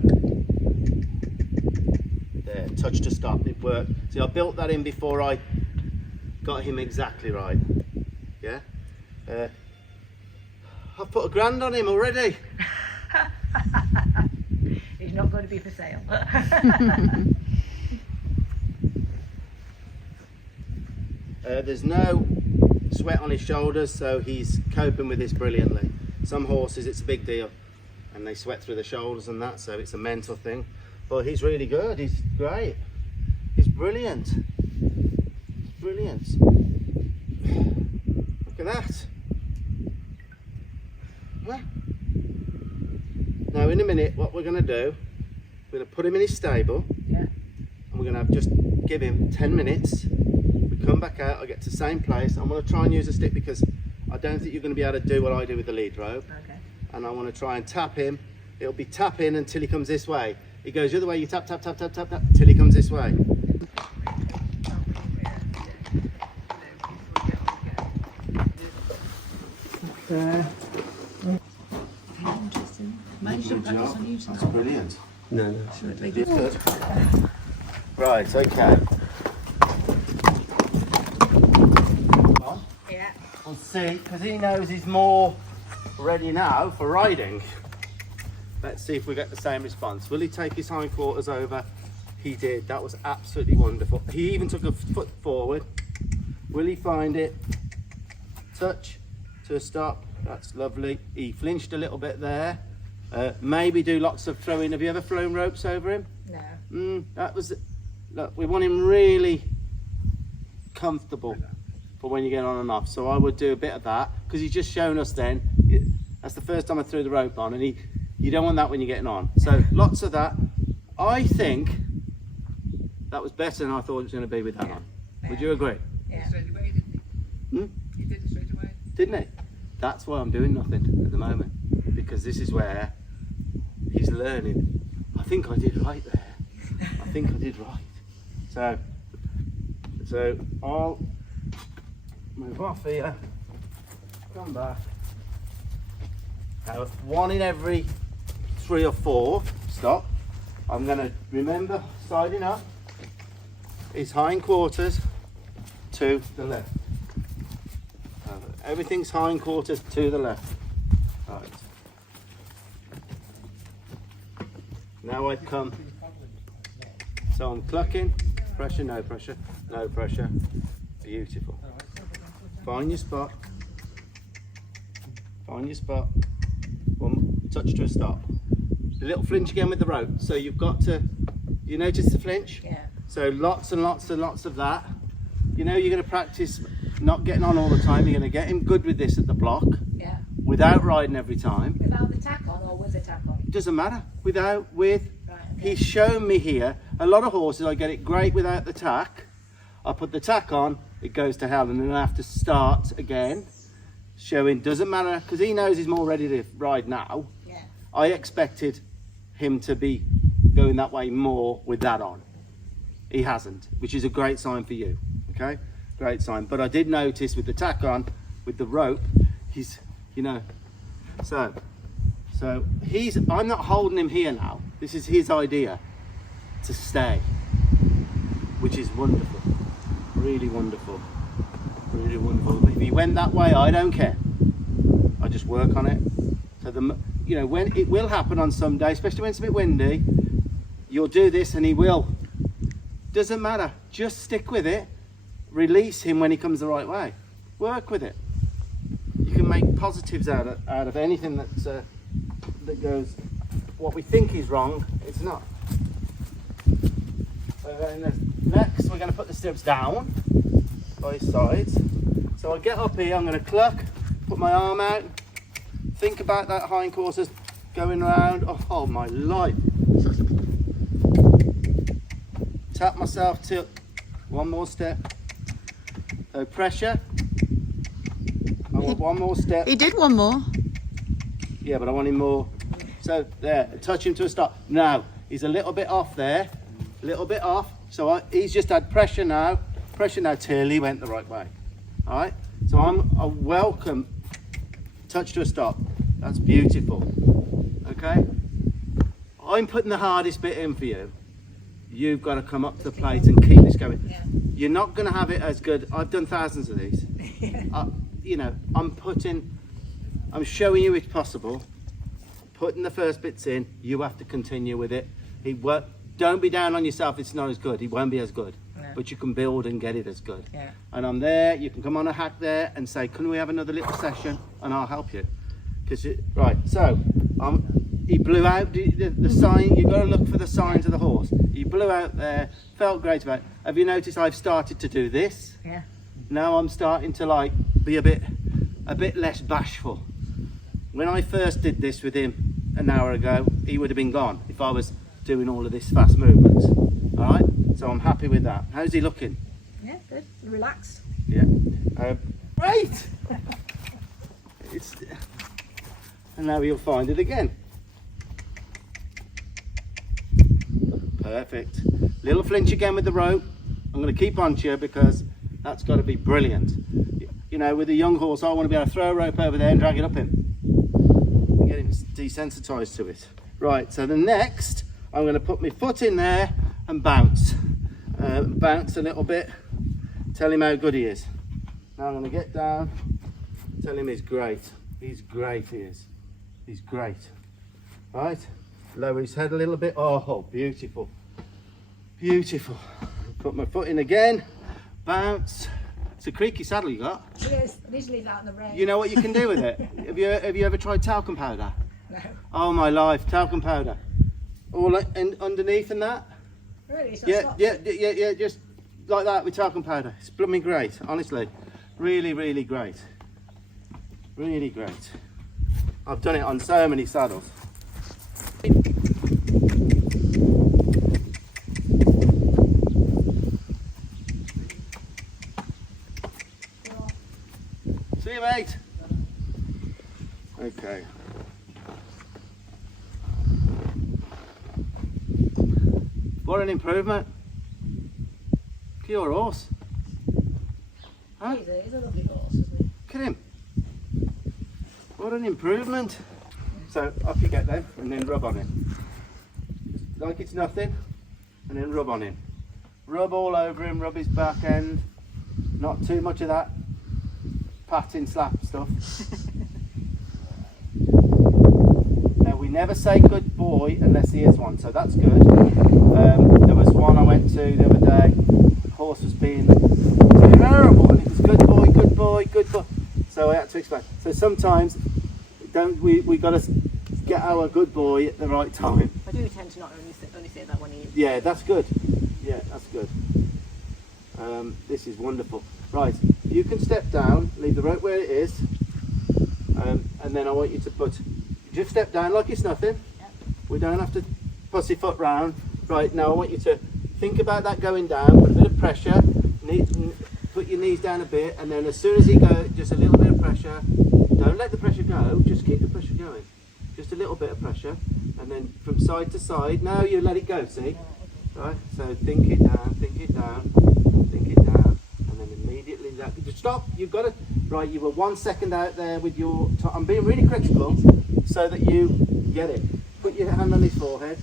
There, touch to stop, it worked. See, I built that in before I got him exactly right. Yeah? I've put £1,000 on him already. He's not going to be for sale. There's no sweat on his shoulders, so he's coping with this brilliantly. Some horses, it's a big deal, and they sweat through the shoulders and that, so it's a mental thing. But he's really good. He's great. He's brilliant. He's brilliant. Look at that. Huh? Now, in a minute, what we're going to do, we're going to put him in his stable. Yeah. And we're going to just give him 10 minutes. We come back out, I get to the same place. I'm going to try and use a stick because I don't think you're going to be able to do what I do with the lead rope. Okay. And I want to try and tap him. It'll be tap in until he comes this way. He goes the other way, you tap, tap, tap, tap, tap, tap, till he comes this way. That's brilliant. No. Good. Right, okay. Yeah. We'll see, because he knows he's more ready now for riding. Let's see if we get the same response. Will he take his hindquarters over? He did. That was absolutely wonderful. He even took a foot forward. Will he find it? Touch to a stop. That's lovely. He flinched a little bit there. Maybe do lots of throwing. Have you ever thrown ropes over him? No. That was, look, we want him really comfortable for when you get on and off. So I would do a bit of that, because he's just shown us then. That's the first time I threw the rope on, and you don't want that when you're getting on. So lots of that. I think that was better than I thought it was going to be with that on. Would you agree? Yeah. Straight away, didn't he? He did it straight away. Didn't he? That's why I'm doing nothing at the moment, because this is where he's learning. I think I did right there. I think I did right. So I'll move off here, come back. Now, 1 in every 3 or 4 stop. I'm going to remember siding up his hindquarters to the left. Everything's hindquarters to the left. Right. Now I come. So I'm clucking. Pressure, no pressure, no pressure. Beautiful. Find your spot. Find your spot. One touch to a stop. A little flinch again with the rope. So you've got to. You notice the flinch? Yeah. So lots and lots and lots of that. You know you're going to practice not getting on all the time. You're going to get him good with this at the block. Yeah. Without riding every time. Without the tack on or with the tack on? It doesn't matter. Without, with. Right. He's shown me here. A lot of horses, I get it great without the tack. I put the tack on, it goes to hell, and then I have to start again. Showing, doesn't matter, because he knows he's more ready to ride now. Yeah. I expected him to be going that way more with that on. He hasn't, which is a great sign for you. Okay, great sign. But I did notice with the tack on, with the rope, he's you know. So I'm not holding him here now. This is his idea to stay, which is wonderful, really wonderful, really wonderful. If he went that way, I don't care. I just work on it. So you know, when it will happen on some day, especially when it's a bit windy, you'll do this and he will. Doesn't matter. Just stick with it. Release him when he comes the right way. Work with it. You can make positives out of anything that goes. What we think is wrong, it's not. So then next, we're going to put the stirrups down by his sides. So I get up here. I'm going to cluck, put my arm out, think about that hindquarters going round. Oh my life! Tap myself, tilt. One more step. So pressure. I want one more step. He did one more. Yeah, but I want him more. So there, touch him to a stop. Now, he's a little bit off there. A little bit off. So he's just had pressure now. Pressure now till he went the right way. All right? So I'm a welcome touch to a stop. That's beautiful. Okay? I'm putting the hardest bit in for you. You've got to come up to the plate and keep this going. Yeah. You're not going to have it as good. I've done thousands of these. You know, I'm showing you it's possible. Putting the first bits in, you have to continue with it. Don't be down on yourself, it's not as good. It won't be as good. No. But you can build and get it as good. Yeah. And I'm there, you can come on a hack there and say, can we have another little session? And I'll help you. Right, so he blew out the sign. You've got to look for the signs of the horse. He blew out there, felt great about it. Have you noticed I've started to do this? Yeah. Now I'm starting to like be a bit less bashful. When I first did this with him an hour ago, he would have been gone if I was doing all of this fast movement. All right, so I'm happy with that. How's he looking? Yeah, good. Relaxed. Yeah. Great. And now you'll find it again. Perfect. Little flinch again with the rope. I'm going to keep on to you because that's got to be brilliant. You know, with a young horse, I want to be able to throw a rope over there and drag it up him. Get him desensitized to it. Right, so the next, I'm going to put my foot in there and bounce. Bounce a little bit. Tell him how good he is. Now I'm going to get down. Tell him he's great. He's great, he is. He's great. Right, lower his head a little bit. Oh, beautiful. Beautiful. Put my foot in again. Bounce. It's a creaky saddle you got. Yes, these leave out in the rain. You know what you can do with it? Have you ever tried talcum powder? No. Oh my life, talcum powder. All underneath and that? Really? It's not Yeah, just like that with talcum powder. It's blooming great, honestly. Really, really great. Really great. I've done it on so many saddles. See you, mate. Okay. What an improvement. Pure horse. Huh? He's a lovely horse, isn't he? Look at him. What an improvement. So off you get then, and then rub on him. Just like it's nothing, and then rub on him. Rub all over him, rub his back end. Not too much of that patting slap stuff. Now we never say good boy unless he is one, so that's good. There was one I went to the other day, the horse was being terrible, and it was good boy, good boy, good boy. So I had to explain. So sometimes we got to get our good boy at the right time. I do tend to not only say that when he... Yeah, that's good. Yeah, that's good. This is wonderful. Right, you can step down, leave the rope where it is, and then I want you to just step down like it's nothing. Yep. We don't have to pussyfoot round. Right, now I want you to think about that going down, put a bit of pressure, put your knees down a bit, and then as soon as you go, just a little bit of pressure. Don't let the pressure go, just keep the pressure going. Just a little bit of pressure, and then from side to side, now you let it go, see? Right, so think it down, think it down, think it down, and then immediately stop. You've got to Right, you were 1 second out there with your, I'm being really critical so that you get it. Put your hand on his forehead.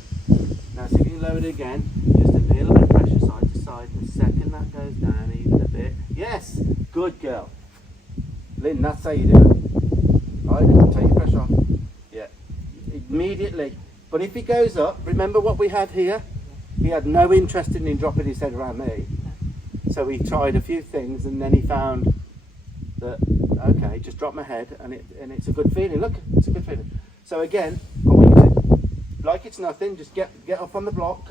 Now see if you can lower it again. Just a little bit of pressure side to side. The second that goes down even a bit. Yes, good girl. Lynn, that's how you do it. Right, take your pressure off. Yeah, immediately. But if he goes up, remember what we had here? He had no interest in him dropping his head around me. So he tried a few things and then he found that, okay, just drop my head and it's a good feeling. Look, it's a good feeling. So again, I want you to, like it's nothing, just get up on the block.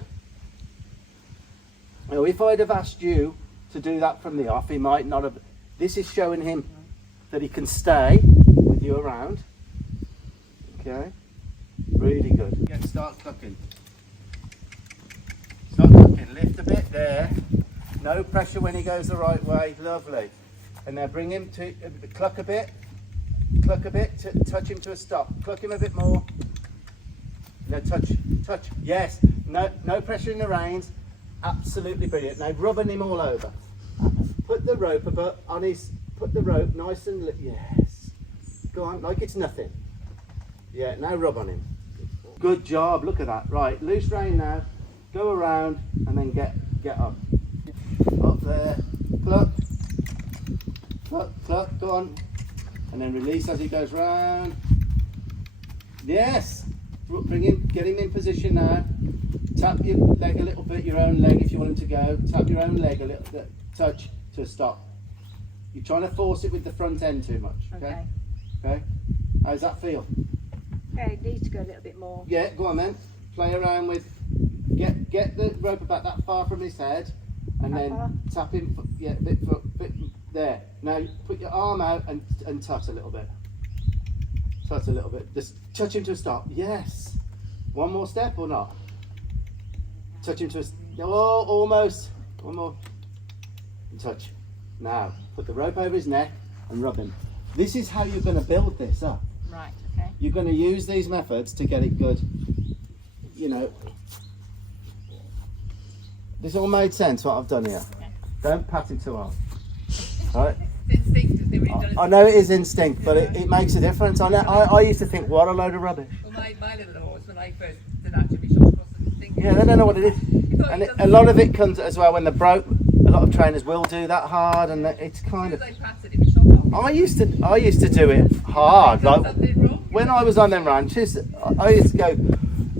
Now if I'd have asked you to do that from the off, he might not have. This is showing him that he can stay with you around. Okay, really good. Start clucking. Start clucking, lift a bit there. No pressure when he goes the right way, lovely. And now bring him to, cluck a bit, touch him to a stop. Cluck him a bit more. No, touch, yes. No pressure in the reins. Absolutely brilliant. Now rubbing him all over. Put the rope on his, put the rope nice and, yes. Go on, like it's nothing. Yeah, now rub on him. Good job, look at that. Right, loose rein now. Go around and then get up. Up there, cluck, go on. And then release as he goes round. Yes, get him in position now. Tap your leg a little bit, your own leg if you want him to go. Tap your own leg a little bit, touch to a stop. You're trying to force it with the front end too much, okay? Okay, how does that feel? Okay, it needs to go a little bit more. Yeah, go on then. Play around with, get the rope about that far from his head, and then tap him, yeah, bit there. Now put your arm out and touch a little bit. Touch a little bit. Just touch him to a stop. Yes. One more step or not? Touch him to a, oh, almost. One more. And touch. Now put the rope over his neck and rub him. This is how you're going to build this up. Right, okay. You're going to use these methods to get it good. You know, this all made sense what I've done here. Yeah. Don't pat him too hard. Right? It's instinct, isn't it, when you've done it? I know it is instinct, but it makes a difference. I used to think, what a load of rubbish. Well, my little horse, when I first did that, to be shot across the thing. Yeah, they don't know what it is. And a lot of it comes as well when they're broke. A lot of trainers will do that hard, and it's kind of. As soon as I patted it, it shot off. I used to do it hard. Done Like something wrong. when I was on them ranches, I used to go,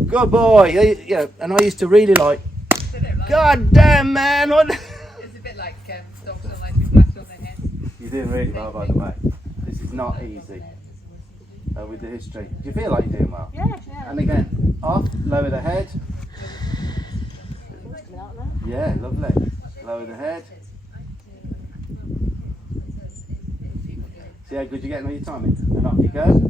good boy, you know, and I used to really like, They don't like God damn man, what? it. It's a bit like dogs don't like to be flashed on their head. You're doing really well, by the way. This is not easy. With the history, do you feel like you're doing well? Yeah, yeah. And again, off, lower the head. Yeah, lovely. Lower the head. See how good you're getting with your timing. And off you go.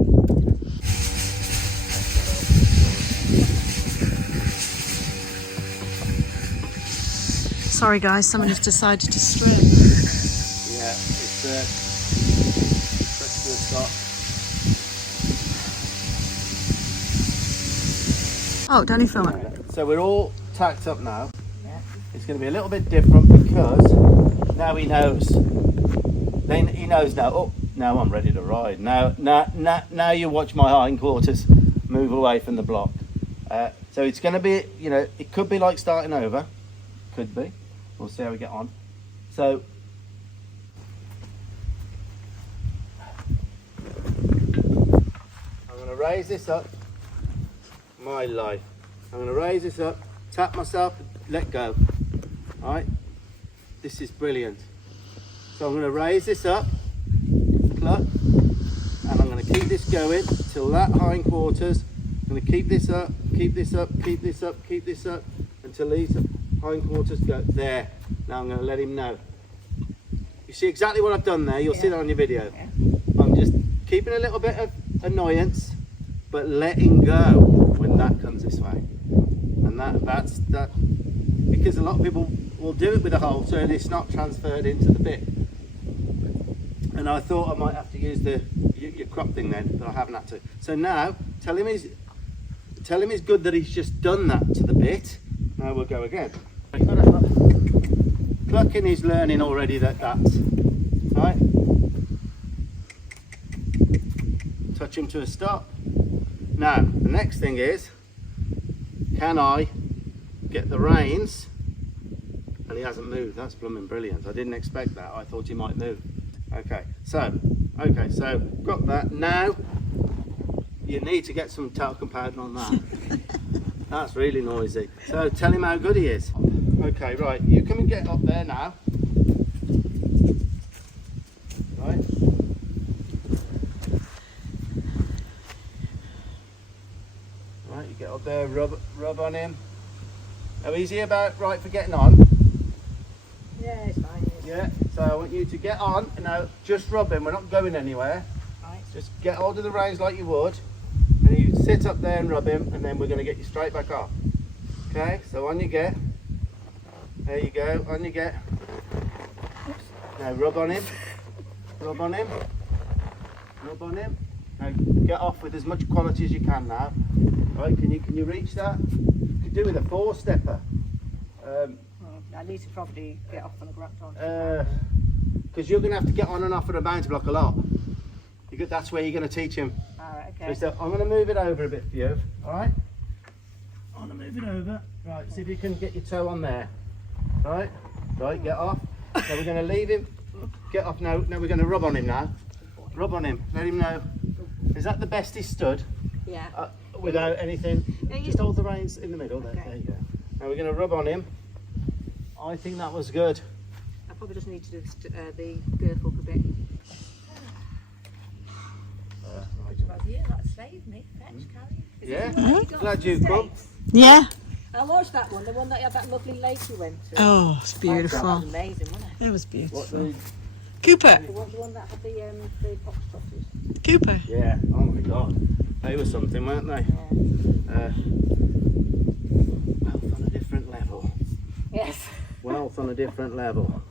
Sorry guys, someone has decided to strip. Yeah, it's press to the stop. Oh, Danny film it. So we're all tacked up now. It's going to be a little bit different because now he knows. Then he knows now. Oh, now I'm ready to ride. Now you watch my hindquarters move away from the block. So it's going to be, you know, it could be like starting over. Could be. We'll see how we get on. So I'm going to raise this up. My life. I'm going to raise this up, tap myself, let go. All right. This is brilliant. So I'm going to raise this up, cluck, and I'm going to keep this going till that hindquarters. I'm going to keep this up, keep this up, keep this up, keep this up until these hindquarters go there. Now I'm going to let him know. You see exactly what I've done there. You'll see that on your video. I'm just keeping a little bit of annoyance, but letting go when that comes this way. And that's because a lot of people will do it with a hole so it's not transferred into the bit. And I thought I might have to use your crop thing then, but I haven't had to. So now tell him it's good that he's just done that to the bit. Now we'll go again. Clucking is learning already that's right. touch him to a stop. Now, the next thing is, can I get the reins? And he hasn't moved. That's blooming brilliant. I didn't expect that. I thought he might move. Okay, so got that. Now, you need to get some talcum powder on that. That's really noisy. So tell him how good he is. Okay, right, you come and get up there now. Right. Right, you get up there, rub on him. Now is he about right for getting on? Yeah, it's fine. Yeah, so I want you to get on. Now just rub him, we're not going anywhere. Right. Just get hold of the reins like you would. And you sit up there and rub him, and then we're going to get you straight back off. Okay, so on you get. There you go, on you get. Now rub on him. Rub on him. Rub on him. Now get off with as much quality as you can now. Right, can you reach that? You could do with a 4-stepper. I need to probably get off on the ground. Because you're going to have to get on and off of the mountain block a lot. That's where you're going to teach him. Alright, okay. So I'm going to move it over a bit for you. Alright? I'm going to move it over. Right, see if you can get your toe on there. Right, get off. Now we're going to leave him. Get off now. Now we're going to rub on him now. Rub on him. Let him know. Is that the best he stood? Yeah. Without anything? Just hold the reins in the middle. There, Okay. there you go. Now we're going to rub on him. I think that was good. I probably just need to do the girth up a bit. Yeah, that saved me. Fetch, carry. Yeah? Glad you've come. Yeah. I watched that one, the one that had that lovely lake we went to. Oh, it's That beautiful. was amazing, wasn't it? It was What beautiful. the... Cooper. The one that had the box trotters. Cooper. Yeah, oh my god. They were something, weren't they? Yeah. Wealth on a different level. Yes. Wealth on a different level.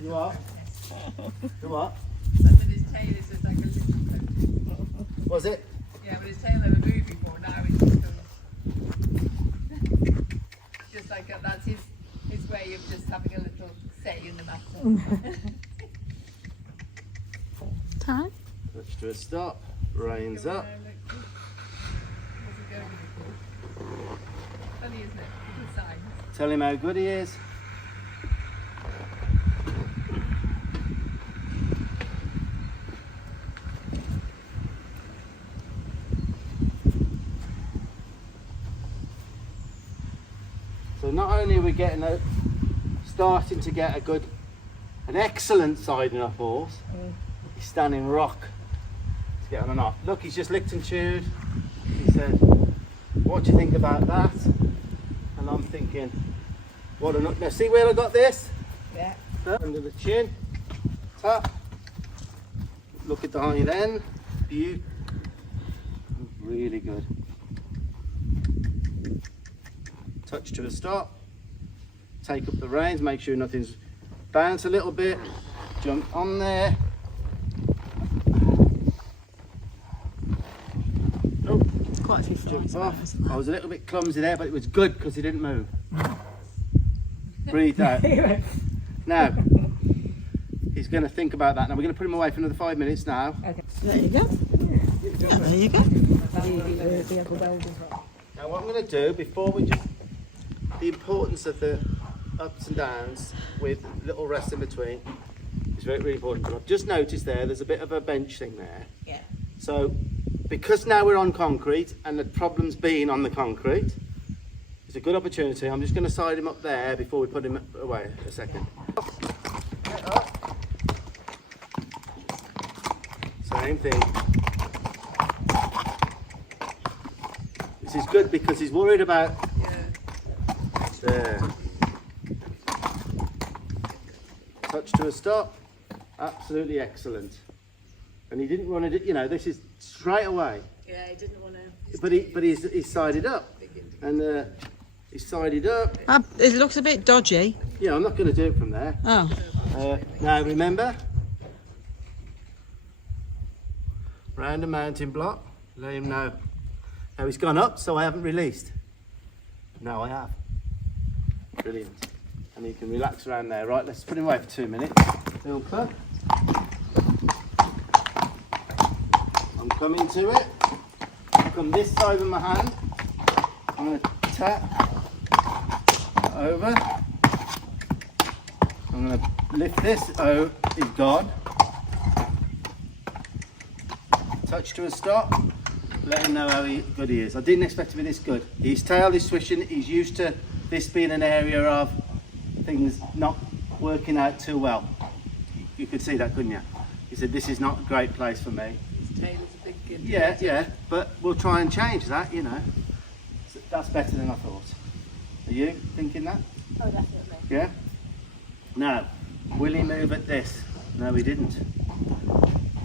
You what? You what? I said his tail is just like a little. Was it? Yeah, but his tail never moved before. Now it just goes. Just like that's his way of just having a little say in the matter. Time. Touch to a stop. Reins up. How's it going before? Funny, isn't it? Good signs. Tell him how good he is. So not only are we getting starting to get an excellent siding off horse, he's standing rock to get on and off. Look, he's just licked and chewed. He said, "What do you think about that?" And I'm thinking, what a nut. Now see where I got this? Yeah. Under the chin, tap. Look at the hind end. Beautiful. Really good. Touch to a stop. Take up the reins, make sure nothing's bounce a little bit. Jump on there. Oh, Quite a few jump flies. off. I was a little bit clumsy there, but it was good because he didn't move. Breathe out. Now, he's going to think about that. Now we're going to put him away for another 5 minutes now. There you go. Yeah, there you go. Now what I'm going to do, before we just, the importance of the ups and downs with little rests in between is very, very important. But I've just noticed there's a bit of a bench thing there. Yeah. So, because now we're on concrete and the problem's been on the concrete, it's a good opportunity. I'm just going to side him up there before we put him away a second. Get up. Same thing. This is good because he's worried about there. Touch to a stop. Absolutely excellent. And he didn't want to, you know, this is straight away. Yeah, he didn't want to. But he's sided up. And he's sided up. It looks a bit dodgy. Yeah, I'm not going to do it from there. Oh. Now remember, round a mountain block. Let him know how he's gone up, so I haven't released. No, I have. Brilliant. And he can relax around there. Right, let's put him away for 2 minutes. Little pup. I'm coming to it. I'll come this side of my hand. I'm going to tap over. I'm going to lift this. Oh, he's gone. Touch to a stop. Let him know how good he is. I didn't expect to be this good. His tail is swishing. He's used to this being an area of things not working out too well. You could see that, couldn't you? He said, this is not a great place for me. His tail is a big kid. Yeah, but we'll try and change that, you know. So that's better than I thought. Are you thinking that? Oh, definitely. Yeah? Now, will he move at this? No, he didn't.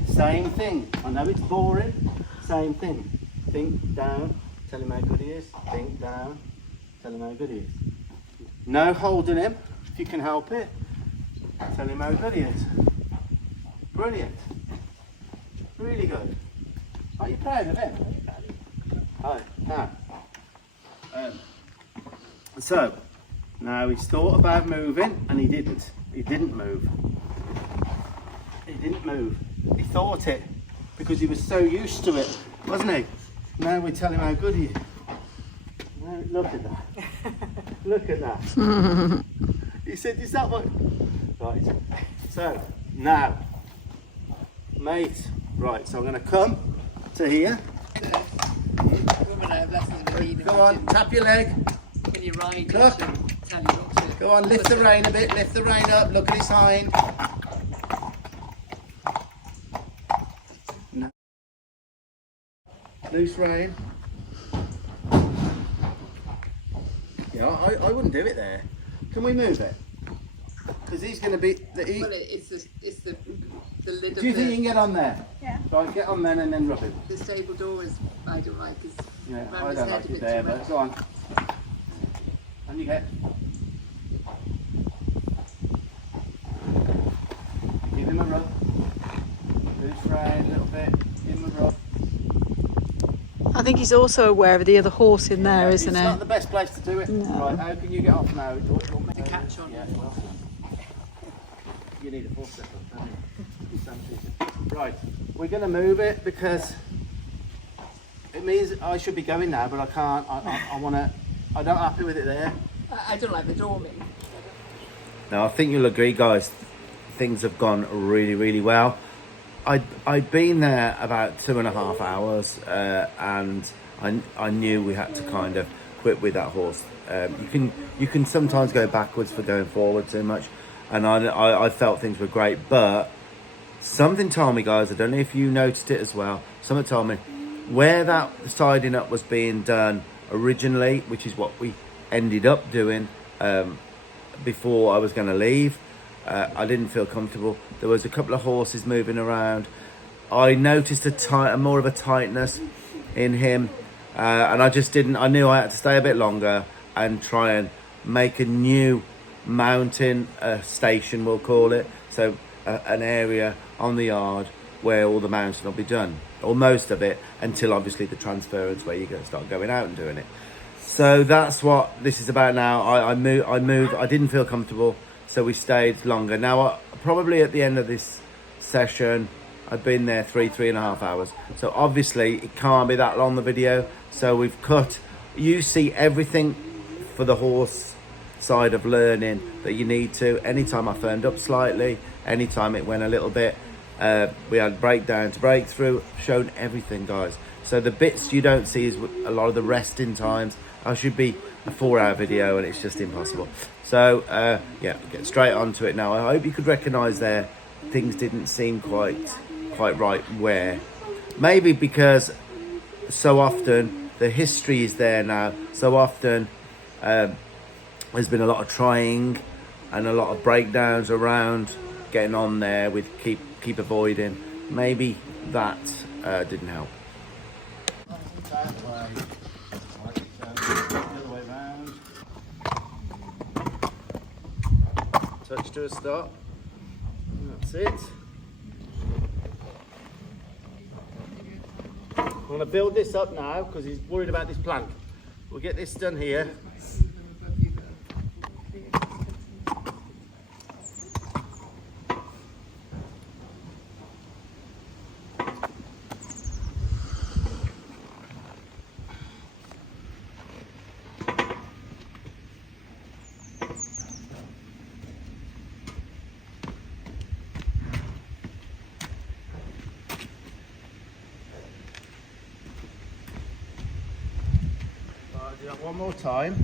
Same thing. I know it's boring. Same thing. Think down, tell him how good he is. Think down, tell him how good he is. No holding him, if you can help it. Tell him how good he is. Brilliant. Really good. Are you proud of him? Hi. Now, so, now he's thought about moving and he didn't. He didn't move. He didn't move. He thought it because he was so used to it, wasn't he? Now we tell him how good he is. Now, look at that. Look at that. He said, is that what... Right. So, now, mate. Right, so I'm going to come to here. Go on, tap your leg. When you ride, Look. tell you not to. Go on, lift the rein a bit. Lift the rein up. Look at his hind. No. Loose rein. Yeah, I wouldn't do it there. Can we move it? Because he's going to be... Well, it's the lid Do you of think you can get on there? Yeah. Right, get on then and then rub it. the stable door is, I don't like, is Yeah, round I his don't head like a it bit there, too but much. go on. And you get. Give him a rub. Loose rein a little bit. Give him a rub. I think he's also aware of the other horse in there, isn't It's he? not the best place to do it. No. Right, how can you get off now? The catch on. Yeah, well. You need a full step up, don't you? Right, we're going to move it because it means I should be going now, but I can't. I want to. I'm not happy with it there. I don't like the dorming. Now, I think you'll agree, guys, things have gone really, really well. I'd been there about 2.5 hours and I knew we had to kind of quit with that horse. You can sometimes go backwards for going forward too much, and I felt things were great, but something told me, guys, I don't know if you noticed it as well, something told me where that siding up was being done originally, which is what we ended up doing before I was going to leave, I didn't feel comfortable. There was a couple of horses moving around. I noticed more of a tightness in him, and I just didn't. I knew I had to stay a bit longer and try and make a new mountain station, we'll call it. So an area on the yard where all the mounting will be done, or most of it, until obviously the transference where you're going to start going out and doing it. So that's what this is about now. I moved. I didn't feel comfortable, so we stayed longer. Now, probably at the end of this session, I've been there 3.5 hours. So obviously it can't be that long, the video. So we've cut. You see everything for the horse side of learning that you need to. Anytime I firmed up slightly, anytime it went a little bit, we had breakdown to breakthrough, shown everything, guys. So the bits you don't see is a lot of the resting times. I should be a 4-hour video and it's just impossible. So yeah, get straight onto it now. I hope you could recognise there things didn't seem quite right where. Maybe because so often the history is there now. So often there's been a lot of trying and a lot of breakdowns around getting on there with keep avoiding. Maybe that didn't help. Touch to a stop. That's it. I'm going to build this up now because he's worried about this plank. We'll get this done here. Do that one more time.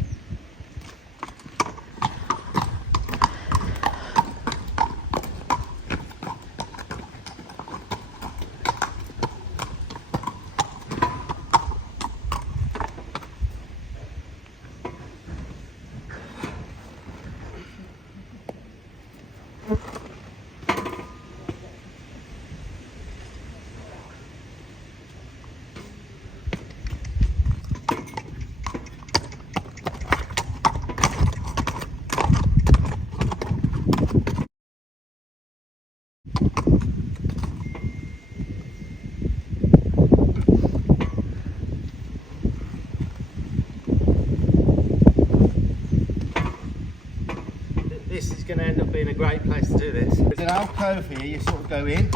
This is going to end up being a great place to do this. There's an alcove here, you sort of go in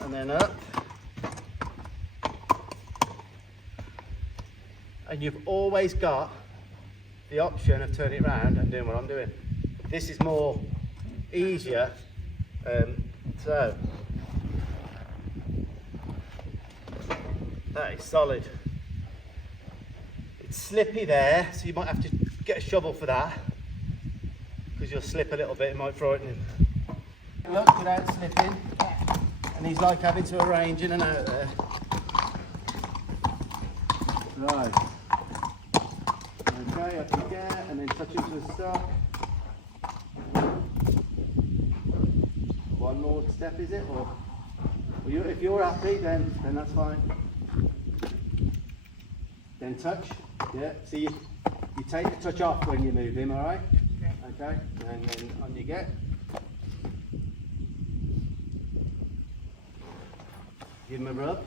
and then up. And you've always got the option of turning it around and doing what I'm doing. This is more easier. So that is solid. It's slippy there, so you might have to get a shovel for that, because you'll slip a little bit, it might frighten him. Look, without slipping, and he's like having to arrange in and out there. Right. Okay, up you get, and then touch into the stop. One more step, is it? Or if you're happy, then that's fine. Then touch. Yeah. So you take the touch off when you move him. All right. Okay. And then on you get. Give him a rub.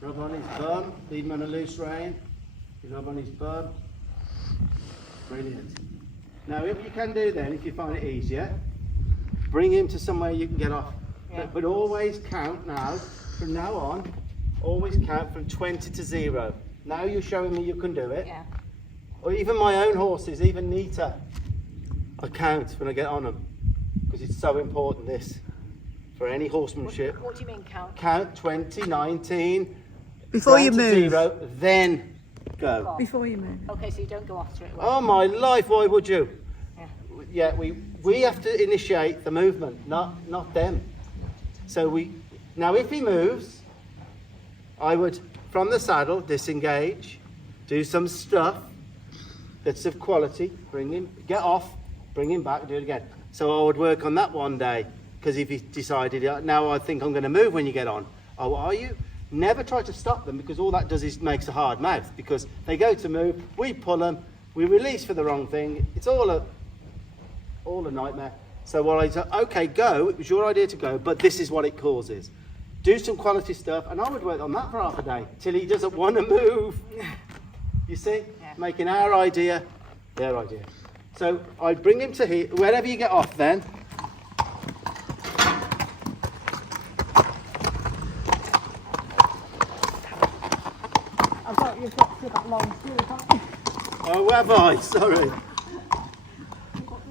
Rub on his bum. Leave him on a loose rein. You rub on his bum. Brilliant. Now, if you can do then, if you find it easier, bring him to somewhere you can get off. Yeah. But always count now, from now on, always count from 20 to 0. Now you're showing me you can do it. Yeah. Or even my own horses, even neater, I count when I get on them. Because it's so important, this, for any horsemanship. What do you mean count? Count 20, 19, Before you down to move. 0, then go. Before you move. Okay, so you don't go off straight away. Oh my life, why would you? Yeah. Yeah, we have to initiate the movement, not them. So now if he moves, I would, from the saddle, disengage, do some stuff that's of quality, bring him, get off, bring him back, do it again. So I would work on that one day, because if he decided, now I think I'm going to move when you get on. Oh, are you? Never try to stop them, because all that does is makes a hard mouth, because they go to move, we pull them, we release for the wrong thing. It's all a nightmare. So what I said, okay, go, it was your idea to go, but this is what it causes. Do some quality stuff, and I would work on that for half a day, till he doesn't want to move. You see? Yeah. Making our idea their idea. So I bring him to here, wherever you get off then. I thought you've got to that long sleeve, haven't you? Oh, have I? Sorry.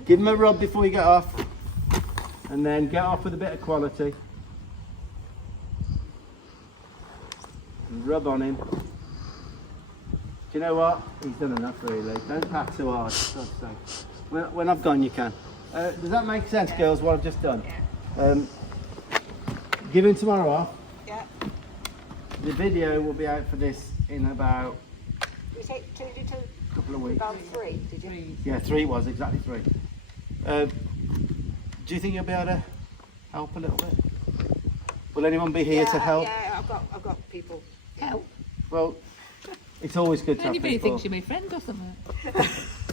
Give him a rub before you get off, and then get off with a bit of quality. And rub on him. Do you know what? He's done enough, really. Don't pat too hard. When I've gone, you can. Does that make sense, girls, what I've just done? Yeah. Give him tomorrow off. Yeah. The video will be out for this in about You say two, couple of weeks. about 3, did you? Yeah, 3 was exactly 3. Do you think you'll be able to help a little bit? Will anyone be here to help? Yeah, I've got people. Help. Well, it's always good to have Anybody people. thinks you're my friend or something.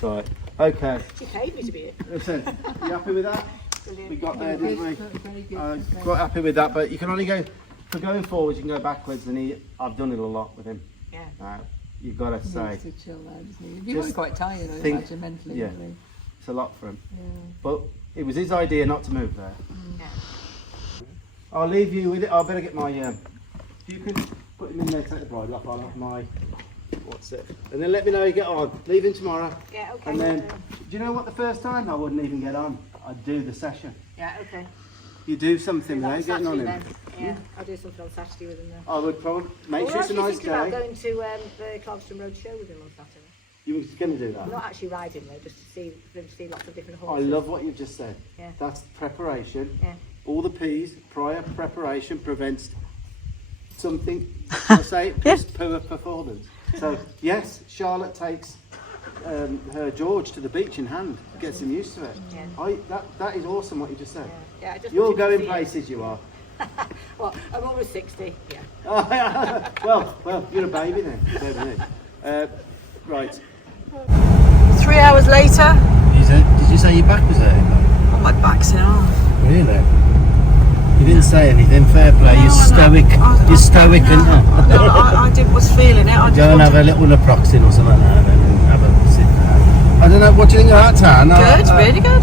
Right. Okay. She paid me to be here. Listen, you happy with that? Brilliant. We got there, didn't we? Very good. Quite happy with that, but you can only go for going forwards, you can go backwards, and I've done it a lot with him. Yeah. You've got to He say, needs to chill there, doesn't he? He's probably quite tired, I think- imagine, mentally. yeah. Really. it's a lot for him. But it was his idea not to move there. I'll leave you with it. I better get my. If you can put him in there, take the bridle off. I'll have my. What's it? And then let me know how you get on. Leave him tomorrow. Yeah, okay. And then, do you know what? The first time I wouldn't even get on. I'd do the session. Yeah, okay. You do something Do that without getting on him. Then. Yeah, I'll do something on Saturday with him then. I would probably make sure it's a nice about day. going to the Clarkston Road show with him on Saturday. You were going to do that. I'm not actually riding though, just to see them see lots of different I horses. love what you've just said. Yeah. That's preparation. Yeah. All the P's, prior preparation prevents something, shall I say, just poor performance. So, yes, Charlotte takes her George to the beach in hand, gets him used to it. Yeah. That is awesome what you just said. Yeah, I just You're wanted to going see it. places, you are. Well, I'm almost 60. Yeah. well, you're a baby then. Right. 3 hours later, Did you say your back was hurting? oh, my back's in half. Really? You didn't say anything. Fair play. You're stoic. You're stoic, and No, I was feeling it. I just go and have wanted- a little naproxen or something now, then and have a sit down. I don't know. What do you think of that, Tan? Good, really good.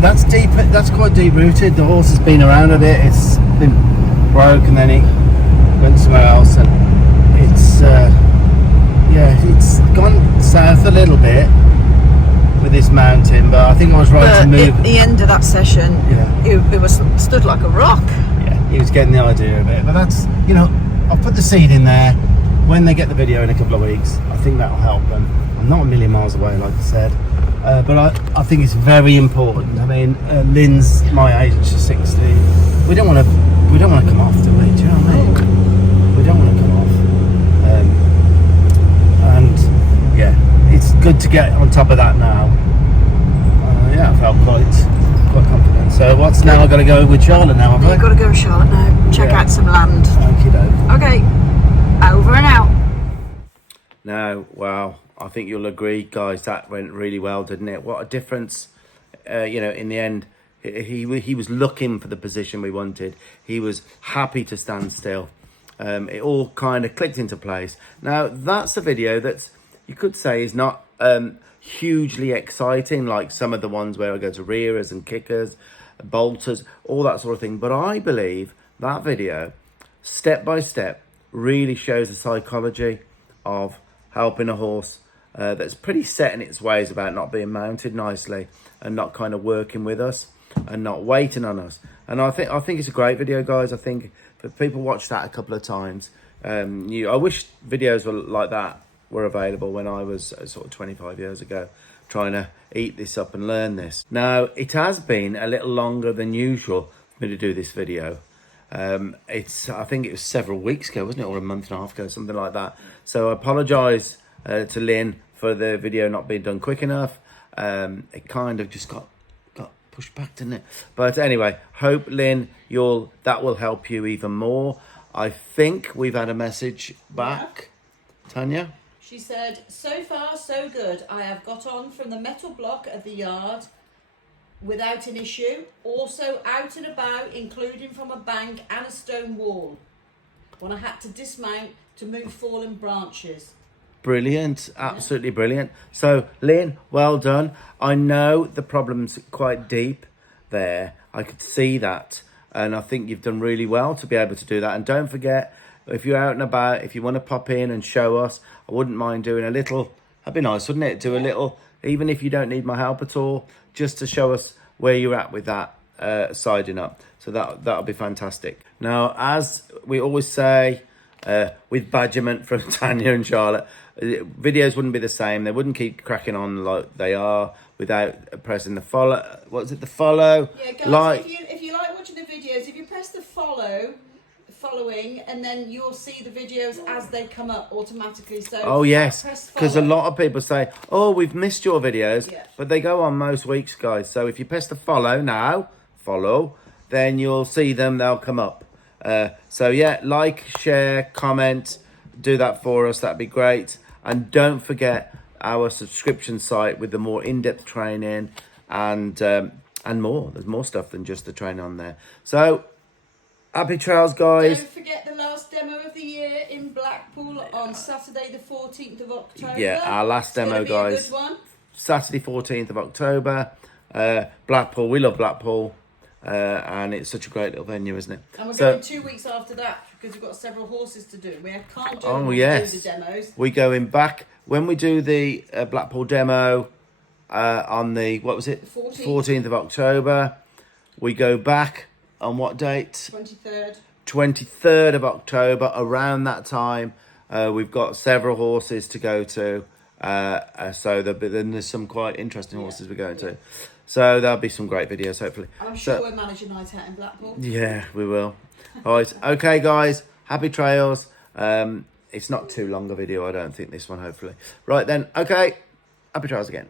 That's deep. That's quite deep rooted. The horse has been around a bit. It's been broke, and then he went somewhere else, and it's it's gone south a little bit with this mountain. But I think I was right to But move. at the end of that session, it was stood like a rock. Yeah, he was getting the idea of it. But that's, I'll put the seed in there. When they get the video in a couple of weeks, I think that'll help them. I'm not a million miles away, like I said. But I think it's very important. I mean, Lynn's my age, she's 60. We don't want to come off, do we? Do you know what I mean? We don't want to come off. And yeah, it's good to get on top of that now. I felt quite confident. So what's now? I've got to go with Charlotte now, have I? You've got to go, Charlotte, now. Check out some land. Okey-doke. Okay, over and out. Now, wow, I think you'll agree, guys, that went really well, didn't it? What a difference, in the end. He was looking for the position we wanted. He was happy to stand still. It all kind of clicked into place. Now, that's a video that's, you could say, is not hugely exciting, like some of the ones where I go to rearers and kickers, bolters, all that sort of thing. But I believe that video, step by step, really shows the psychology of helping a horse that's pretty set in its ways about not being mounted nicely and not kind of working with us and not waiting on us. And I think it's a great video, guys. I think if people watch that a couple of times, I wish videos were like that were available when I was sort of 25 years ago, trying to eat this up and learn this. Now, it has been a little longer than usual for me to do this video. I think it was several weeks ago, wasn't it? Or a month and a half ago, something like that. So I apologise to Lynn for the video not being done quick enough. It kind of just got pushed back, didn't it? But anyway, hope, Lynn, that will help you even more. I think we've had a message back. Tanya? She said, so far so good. I have got on from the metal block of the yard without an issue. Also out and about, including from a bank and a stone wall, when I had to dismount to move fallen branches. Brilliant, absolutely brilliant. So, Lynn, well done. I know the problem's quite deep there. I could see that. And I think you've done really well to be able to do that. And don't forget, if you're out and about, if you want to pop in and show us, I wouldn't mind doing a little, that'd be nice, wouldn't it? Do a little, even if you don't need my help at all, just to show us where you're at with that siding up. So that'll be fantastic. Now, as we always say, with badgerment from Tanya and Charlotte, videos wouldn't be the same. They wouldn't keep cracking on like they are without pressing the follow. What is it? The follow. Yeah, guys, like. if you like watching the videos, if you press the following, and then you'll see the videos as they come up automatically. So Oh yes, press because a follow. lot of people say, "Oh, we've missed your videos," Yeah. but they go on most weeks, guys. So if you press the follow, then you'll see them. They'll come up. So yeah, like, share, comment, do that for us. That'd be great. And don't forget our subscription site with the more in-depth training and more. There's more stuff than just the training on there. So Happy trails, guys. Don't forget the last demo of the year in Blackpool on Saturday the 14th of October. Yeah, our last It's demo, gonna be guys. A good one. Saturday 14th of October. Blackpool, we love Blackpool. And it's such a great little venue, isn't it? And we're So- going 2 weeks after that because we've got several horses to do. We can't do, Oh, do yes. the demos. We're going back when we do the Blackpool demo on the, what was it? 14th of October. We go back on what date? 23rd. 23rd of October. Around that time, we've got several horses to go to. So then there's some quite interesting horses we're going to. So there'll be some great videos, hopefully. And I'm sure So- we'll manage a night out in Blackpool. Yeah, we will. All right. Okay, guys. Happy trails. It's not too long a video, I don't think, this one, hopefully. Right then. Okay. Happy trails again.